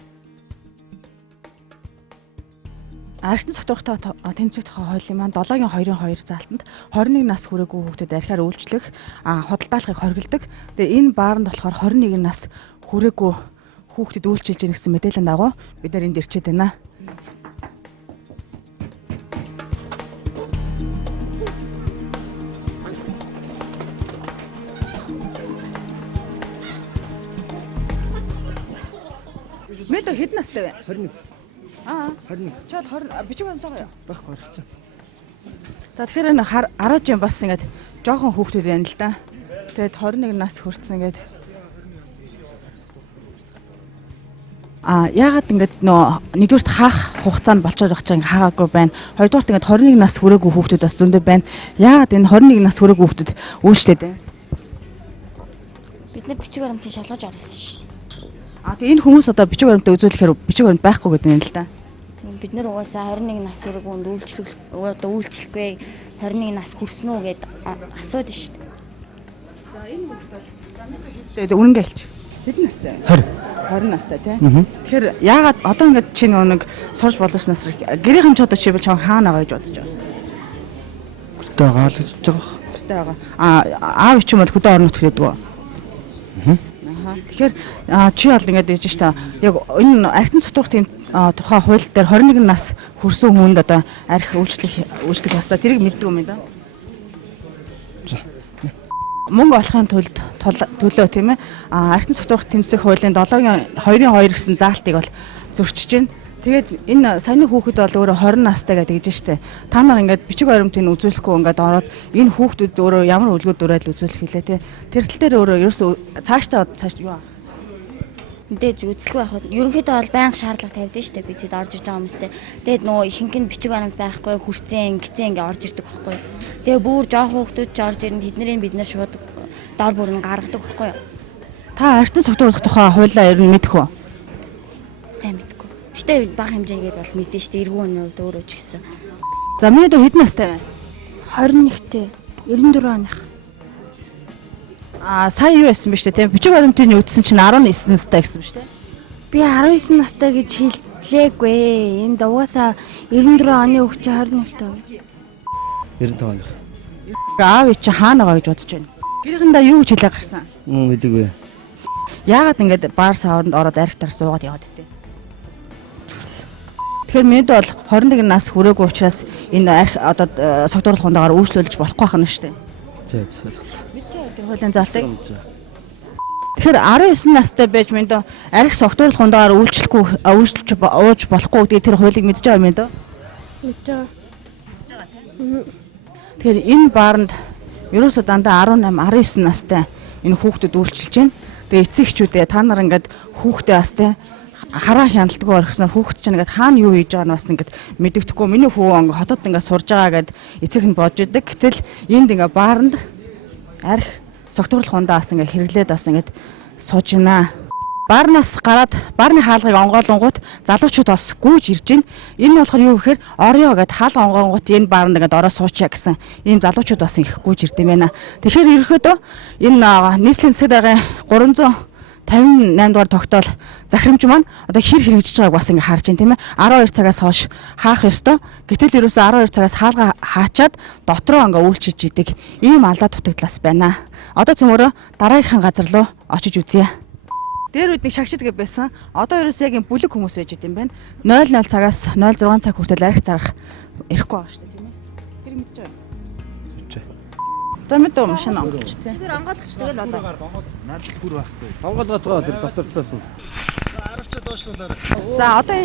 Аригтэн согтуурахтай тэмцэх тухай хуулийн маань 7-гийн 2-ын 2 заалтанд 21 нас хүрээгүй хүүхдэд архиар үйлчлэх, худалдаалахыг хориглодог. Тэгээ энэ бааранд болохоор 21 нас хүрээгүй хүүхдэд үйлчилж гэнэ гэсэн мэдээллийн дагуу бид нар энд ирчээд байна. Мэдээ хэд настай вэ? 21. 21. Чод 20 бичиг баримтайгаа юу? Байхгүй харагдсан. За тэгэхээр энэ араач юм бас ингээд жоохон хүүхдүүд байна л да. Тэгээд 21 нас хүрсэн ингээд яагаад ингээд нэгдүгürt хаах хугацаанд болцоод байх чинь хаагаагүй байна. Хоёрдугаарт ингээд 21 нас хүрээгүй хүүхдүүд бас зөндөө байна. Яагаад энэ 21 нас хүрээгүй хүүхдүүд үйлчлээд байна? Бид нар бичиг баримтыг шалгаж оруулсан ш. Тэгээ энэ хүмүүс одоо бичиг баримтаа үзүүлэхээр бичиг баримт байхгүй гэдэг юм л да. Бид нар угаасаа 21 нас хүрээгүй хүнд үйлчлэхгүй 21 нас хүрсэн үү гэд асуудаг шүү дээ. За энэ хүүхд бол үнэнгээ хэлж. Хэд настай вэ? 20 настай тий. Тэгэхээр яагаад одоо ингээд чи нэг сурж боловснаас гэрийнхэн ч одоо чивэл чам хаана байгаа гэж бодож байгаа. Гэртээ байгаа л гэж бодож байгаа. Гэртээ байгаа. Аав ч юм бол хөдөө орнот хэлдэг үү? Тэгэхээр чи бол ингээд ээж штэ яг энэ архитын сотурх тийм тухай хууль дээр 21 нас хүрсэн хүнд одоо архи үйлчлэх ёстой тэрийг мэддэг юм да. Мөнгө олохын тулд төлөө тийм ээ архитын сотурх тэмцэх хуулийн 7-гийн 2-ын 2 гэсэн заалтыг бол зөрчиж байна. Тэгээд энэ саяны хүүхэд бол өөрөө 20 настай гэдэг гэж штэ. Та нар ингээд бичиг баримтыг үзүүлэхгүй ингээд ороод энэ хүүхдүүд өөрөө ямар үлгэр дуурайл үзүүлэх вүлээ те. Тэр тал дээр өөрөө ерөөсөө цаашдаа юу аа? Мэдээж үзэлгүй байхад ерөнхийдөө бол байнга шаардлага тавьдсан штэ бид хэд орж иж байгаа хүмүүстэй. Тэгээд нөгөө ихэнх нь бичиг баримт байхгүй хүрцэн гизэн ингээд орж ирдэг байхгүй. Тэгээд бүр жоох хүүхдүүд ч орж ирэн тэднэрийг бид нар шууд дор бүрэн гаргадаг байхгүй. Та архитын согтууруулах тухай хуулиа ер нь мэдэх үү? Сайн мэдгүй. Гэтэ бага хэмжээгээр бол мэдэн штэ эргүү өний хувьд өөрөө ч гэсэн. За миний дөө хэд настай вэ? 21-тэй 94 оных. Сая юу байсан бэ штэ тийм бичиг баримтыг үзсэн чинь 19 настай гэсэн бэ штэ. Би 19 настай гэж хэллээгүй. Энд угаасаа 94 оны хүүхд чи 21-тэй. 95 оных. Аав чи хаана байгаа гэж бодож байна? Гэрийнхэндээ юу гэж хэлээ гарсан? Мэдээгүй. Яагаад ингэж баар савнд ороод архитаар суугаад яваад итэ? Тэгэхээр минь бол 21 нас хүрээгүй учраас энэ архи одоо согтууруулах хундаагаар үйлчлүүлж болохгүй байх нь шүү дээ. За ойлголоо. Мэдчихээ тэр хуулийн заалтыг. Тэгэхээр 19 настай байж минь архи согтууруулах хундаагаар үйлчлж ууж болохгүй гэдэг тэр хуулийг мэдж байгаа юм даа. Мэдж байгаа. Тэгэхээр энэ бааранд ерөөсөө дандаа 18 19 настай энэ хүүхдүүд үйлчилж байна. Тэгээ эцэг эхчүүдээ та нар ингээд хүүхдээ бас те хараа хяналтгүй орхисноо хүүхэд чинь ингээд хаана юу хийж байгааг нь бас ингээд мэддэхгүй. Миний хүү хотод ингээд сурж байгаа гэд эцэг нь бодж идэг. Гэтэл энд ингээд бааранд архи согтууруулах хундаа бас ингээд хэрэглээд бас ингээд сууж байна. Баарнаас гараад баарны хаалгыг онгоолонгууд залуучууд бас гүйж ирж байна. Энэ нь болохоор юу гэхээр орё гэд хаал онгонгууд энэ баарнд ингээд ороо суучаа гэсэн ийм залуучууд бас их гүйж ирд юм байна. Тэгэхээр ерөөхдөө энэ нийслэлийн засаг даргын 358 дугаар тогтоол захирамж маань одоо хэр хэрэгжиж байгааг бас ингээд харж байна тийм ээ. 12 цагаас хойш хаах ёстой. Гэтэл ерөөсөө 12 цагаас хаалга хаачаад дотроо ингээд үйлчилж идэг ийм алдаа дутагдлаас байна. Одоо цөмөрөө дараагийнхаа газар руу очиж үзье. Дээр үдний шагшид гэж байсан. Одоо ерөөсөө яг юм бүлэг хүмүүс байж идэм байна. 00 цагаас 06 цаг хүртэл архи зарах ирэхгүй байгаа шүү дээ тийм ээ. Тэр мэдэж байгаа. За мэдээ машин онгоолч тий. Тэр онгойлгоч тэгэл болоо. Наадах бүр байхгүй. Тонгоолгоо тэр доктортлаас үл. За одоо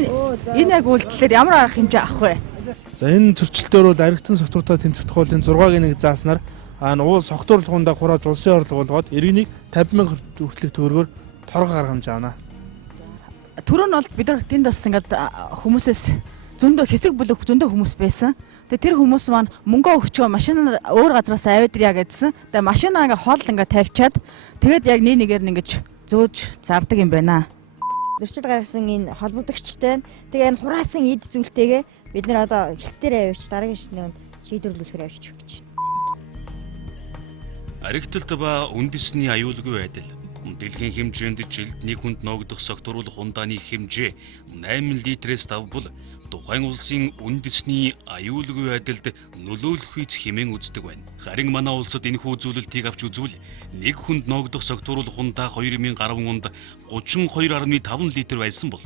энэ яг үйлдэлээр ямар арга хэмжээ авах вэ? За энэ зөрчилдөөр бол аригтан согтууртай тэмцэх тухайлын 6-гийн 1 зааснаар уул согтуурлахундаа хурааж улсын орлого болгоод иргэнийг 50,000 хүртэлх төгрөгөөр торгох арга хэмжээ авна. Түрүү нь бол бид нар тэнд бас ингээд хүмүүсээс зөндөө хэсэг бүлэг зөндөө хүмүүс байсан. Тэгээ тэр хүмүүс маань мөнгө өгчөө машин өөр газраас аваад ирья гэдсэн. Тэгээ машинаа ингээд хол ингээд тавьчаад тэгээд яг нэгээр нь ингээд зөөж зардаг юм байна. Зөрчил гаргасан энэ холбогдогчтой тэгээ энэ хураасан эд зүйлтэйгээ бид нар одоо хэлц дээр авчиж дараагийн шинээр шийдвэрлүүлэхээр авчиж өгч байна. Аригталт ба үндэсний аюулгүй байдал. Дэлхийн хэмжээнд жилд нэг хүнд ногдох согтууруулах ундааны хэмжээ 8 литрээс давбал тухайн улсын үндэсний аюулгүй байдалд нөлөөлөх үйц хэмээн үздэг байна. Харин манай улсад энэхүү зүйлэлтийг авч үзвэл нэг хүнд ногдох согтууруулах ундаа 2010 онд 32.5 литр байсан бол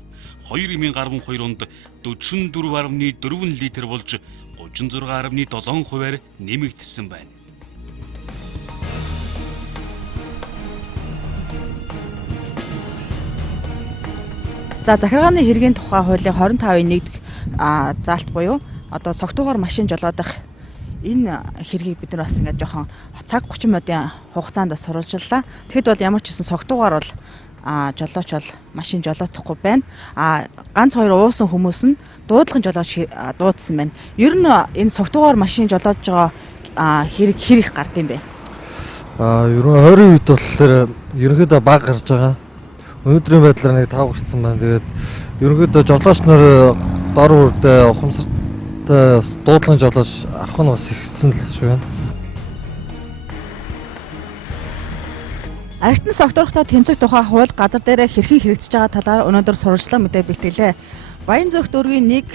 2012 онд 44.4 литр болж 36.7%-аар нэмэгдсэн байна. За захиргааны хэргийн тухай хуулийн 25-ийн 1-р заалт буюу одоо согтуугаар машин жолоодох энэ хэргийг бид нар бас ингээд жоохон цаг 30 минутын хугацаанд сурвалжлаа. Тэгэхэд бол ямар ч гэсэн согтуугаар бол жолооч бол машин жолоодохгүй байна. Ганц хоёр уусан хүмүүс нь дуудлагын жолооч дуудсан байна. Ер нь энэ согтуугаар машин жолоодж байгаа хэрэг хэр их гард юм бэ? Ер нь ойрын үед болохоор ерөнхийдөө баг гарч байгаа. Өнөөдрийн байдлаар нэг 5 гарсан байна. Тэгээд ерөнхийдөө жолооч нар дор үрдээ ухамсартай дуудлагын жолооч авах нь бас ихсэн л шүү байна. Аригтан согтуурхтай тэмцэх тухай хууль газар дээр хэрхэн хэрэгжиж байгаа талаар өнөөдөр сурвалжлага мэдээ бэлтгэлээ. Баянзүрх дүүргийн 1,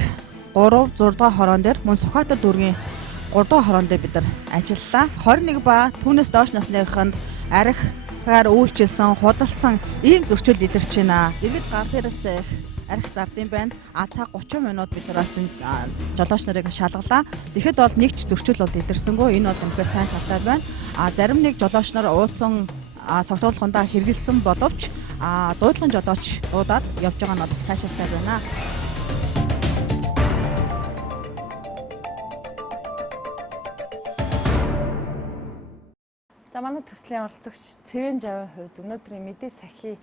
3, 6 дугаар хороон дээр мөн Сүхбаатар дүүргийн 3 дугаар хороон дээр бид нар ажиллалаа. 21 ба түүнээс доош насныханд архигаар үйлчилсэн, худалдсан ийм зөрчил илэрч байна. Иргэд гар дээрээс архи зардсан байна. Цаг 30 минут бид нар бас жолооч нарыг шалгалаа. Тэгэхэд бол нэг ч зөрчил бол илэрсэнгүй. Энэ бол үнэхээр сайн талтай байна. Зарим нэг жолооч нар ууцсан согтуурлахундаа хэрэгэлсэн боловч дуудлагын жолооч дуудаад явж байгаа нь бол сайшаалтай байна. За манай төслийн оролцогч Цэвэн Жавын хувьд өнөөдрийн мэдээ сахи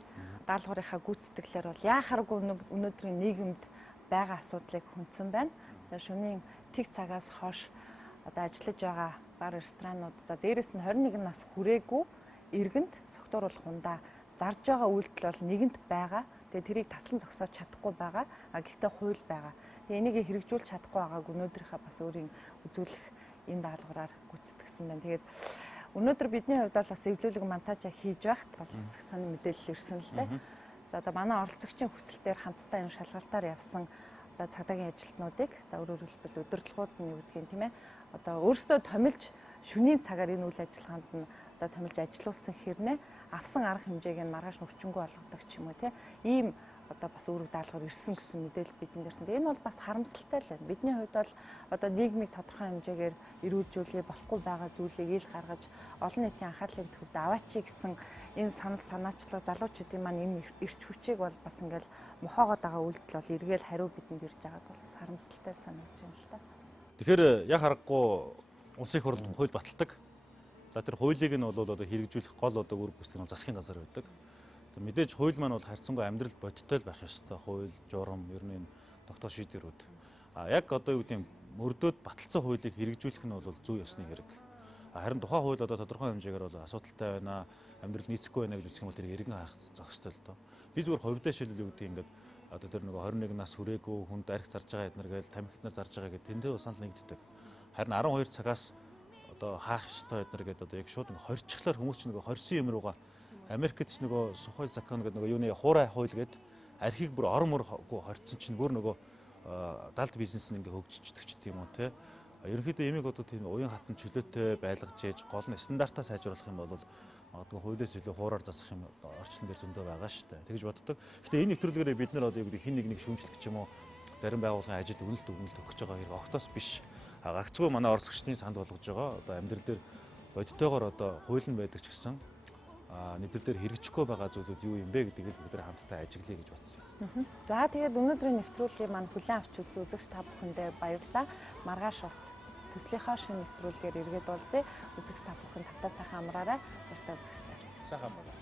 даалгаврынхаа гүйцэтгэлээр бол яахааргүй өнөөдрийн нийгэмд байгаа асуудлыг хүндсэн байна. За шөнийн тэг цагаас хойш одоо ажиллаж байгаа бар ресторанууд за дээрэс нь 21 нас хүрээгүй иргэнд согтууруулах ундаа зарж байгаа үйлдэл бол нэгэнт байгаа. Тэгээ тэрийг таслан зогсоож чадахгүй байгаа. Гэхдээ хууль байгаа. Тэгээ энийг хэрэгжүүлж чадахгүй байгааг өнөөдрийнхээ бас өөрийн үзүүлэх энэ даалгавраар гүйцэтгсэн байна. Тэгээд өнөөдөр бидний хувьд бол бас эвлүүлэг монтажа хийж байхад бол сонир мэдээлэл ирсэн л дээ. За одоо манай оролцогчийн хүсэлтээр хамтдаа энэ шалгалтаар явсан одоо цагдаагийн ажилтнуудыг за өөрөөр хэлбэл удирдлагууд нь юу гэдгийг тийм ээ одоо өөрсдөө томилж шөнийн цагаар энэ үйл ажиллагаанд нь одоо томилж ажиллуулсан хэрнээ авсан арга хэмжээг нь маргааш нүгчнгүү олгодог ч юм уу тийм ийм одоо бас үүрэг даалгавар ирсэн гэсэн мэдээлэл бидэнд ирсэн. Энэ бол бас харамсалтай л байна. Бидний хувьд бол одоо нийгмийг тодорхой хэмжээгээр эрүүлжүүлээ болохгүй байгаа зүйлийг ил гаргаж олон нийтийн анхаарлыг төвд аваачи гэсэн энэ санал санаачлал залуучуудын маань энэ эрч хүчийг бол бас ингээл мохоогоод байгаа үйлдэл бол эргээл хариу бидэнд ирж байгаад бол бас харамсалтай санагдаж байна л да. Тэгэхээр яг харахгүй улсын их хурлын хууль баталдаг. За тэр хуулийг нь бол одоо хэрэгжүүлэх гол одоо үр гүйцэтгэх нь засгийн газар байдаг. Мэдээж хууль маань бол харьцангуй амьдрал бодиттой л байх ёстой. Хууль, журам, ер нь энэ тогтоох шийдвэрүүд. Яг одоо юу гэдэг юм мөрдөөд баталсан хуулийг хэрэгжүүлэх нь бол зүй ёсны хэрэг. Харин тухайн хууль одоо тодорхой хэмжээгээр бол асуудалтай байна, амьдрал нийцэхгүй байна гэж үзэх юм бол тэр эргэн харах зохистой л доо. Би зүгээр хувьдаа шилбэл юу гэдэг ингээд одоо тэр нөгөө 21 нас хүрээгүй хүнд арх зарж байгаа эднэр гээл тамхинаар зарж байгаа гэдэг тэндээ санал нэгддэг. Харин 12 цагаас одоо хаах ёстой эднэр гэдэг одоо яг шууд ингээд хорчихлоор хүмүүс ч нөгөө хорсон юм руугаа Америкт ч нөгөө Сухой закон гэдэг нөгөө юуны хуурай хууль гэдэг архийг бүр орон мөргөө хорцсон чинь бүр нөгөө далд бизнес нь ингээ хөгжиждөг ч тийм үү те. Ерөнхийдөө ямиг одоо тийм уян хатан чөлөөтэй байлгаж ээж гол нь стандартаа сайжруулах юм бол магадгүй хуулиас илүү хуураар засах юм орчин дээр зөндөө байгаа шүү дээ. Тэгж боддог. Гэхдээ энэ нэвтрүүлгээрээ бид нар одоо хин нэг шүүмжлэх ч юм уу зарим байгууллагын ажил өгөх гэж байгаа хэрэг огтоос биш. Гагцгүй манай оролцогчдын санд болгож байгаа одоо амьдрал дээр бодитойгоор одоо хууль нь байдаг ч гэсэн нийтэр дээр хэрэгжихгүй байгаа зүйлүүд юу юм бэ гэдгийг бүгд хамтдаа ажиглая гэж бодсон. За тэгээд өнөөдрийн нэвтрүүлгийг маань хүлээн авч үзэгч та бүхэндээ баярлалаа. Маргааш бас төслийнхаа шинэ нэвтрүүлгээр иргэд уулзъя. Үзэгч та бүхэн тавтаа сайхан амраарай. Баяртай үзэгчтэй. Сайхан байна.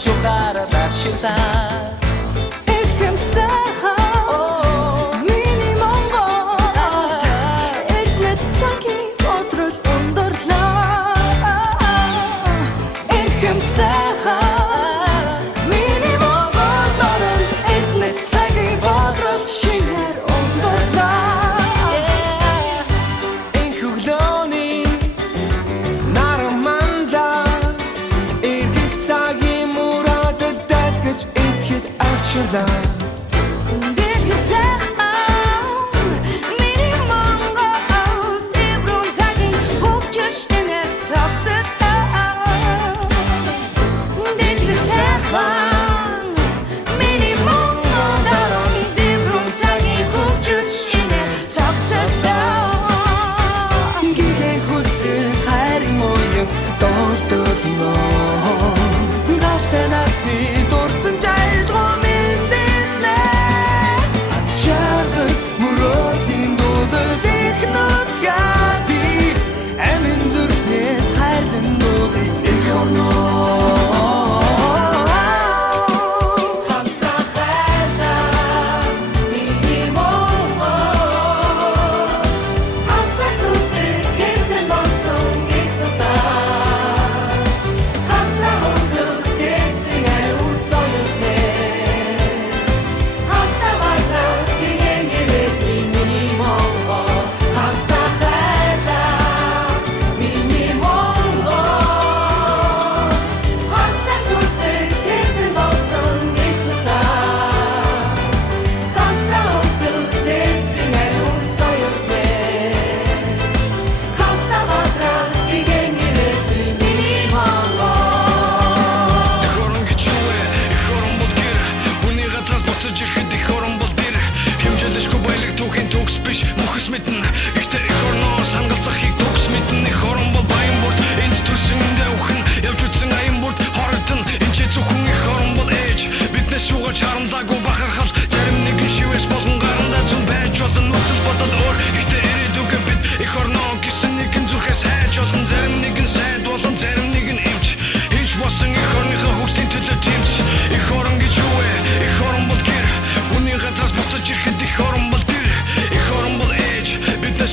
Чукара лачила эхэмсэ миний монгол эднэт цагийн өдрөл өндөрлөө эхэмсэ миний монгол эднэт цагийн өдрөл шинээр өндөрлөө энхүглөөний нараманда эргэх цагийн Чила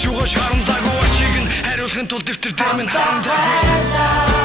Шугаш харамсаагүй ачиг нь хариулахын тулд дэвтэр дээр минь харамжаагүй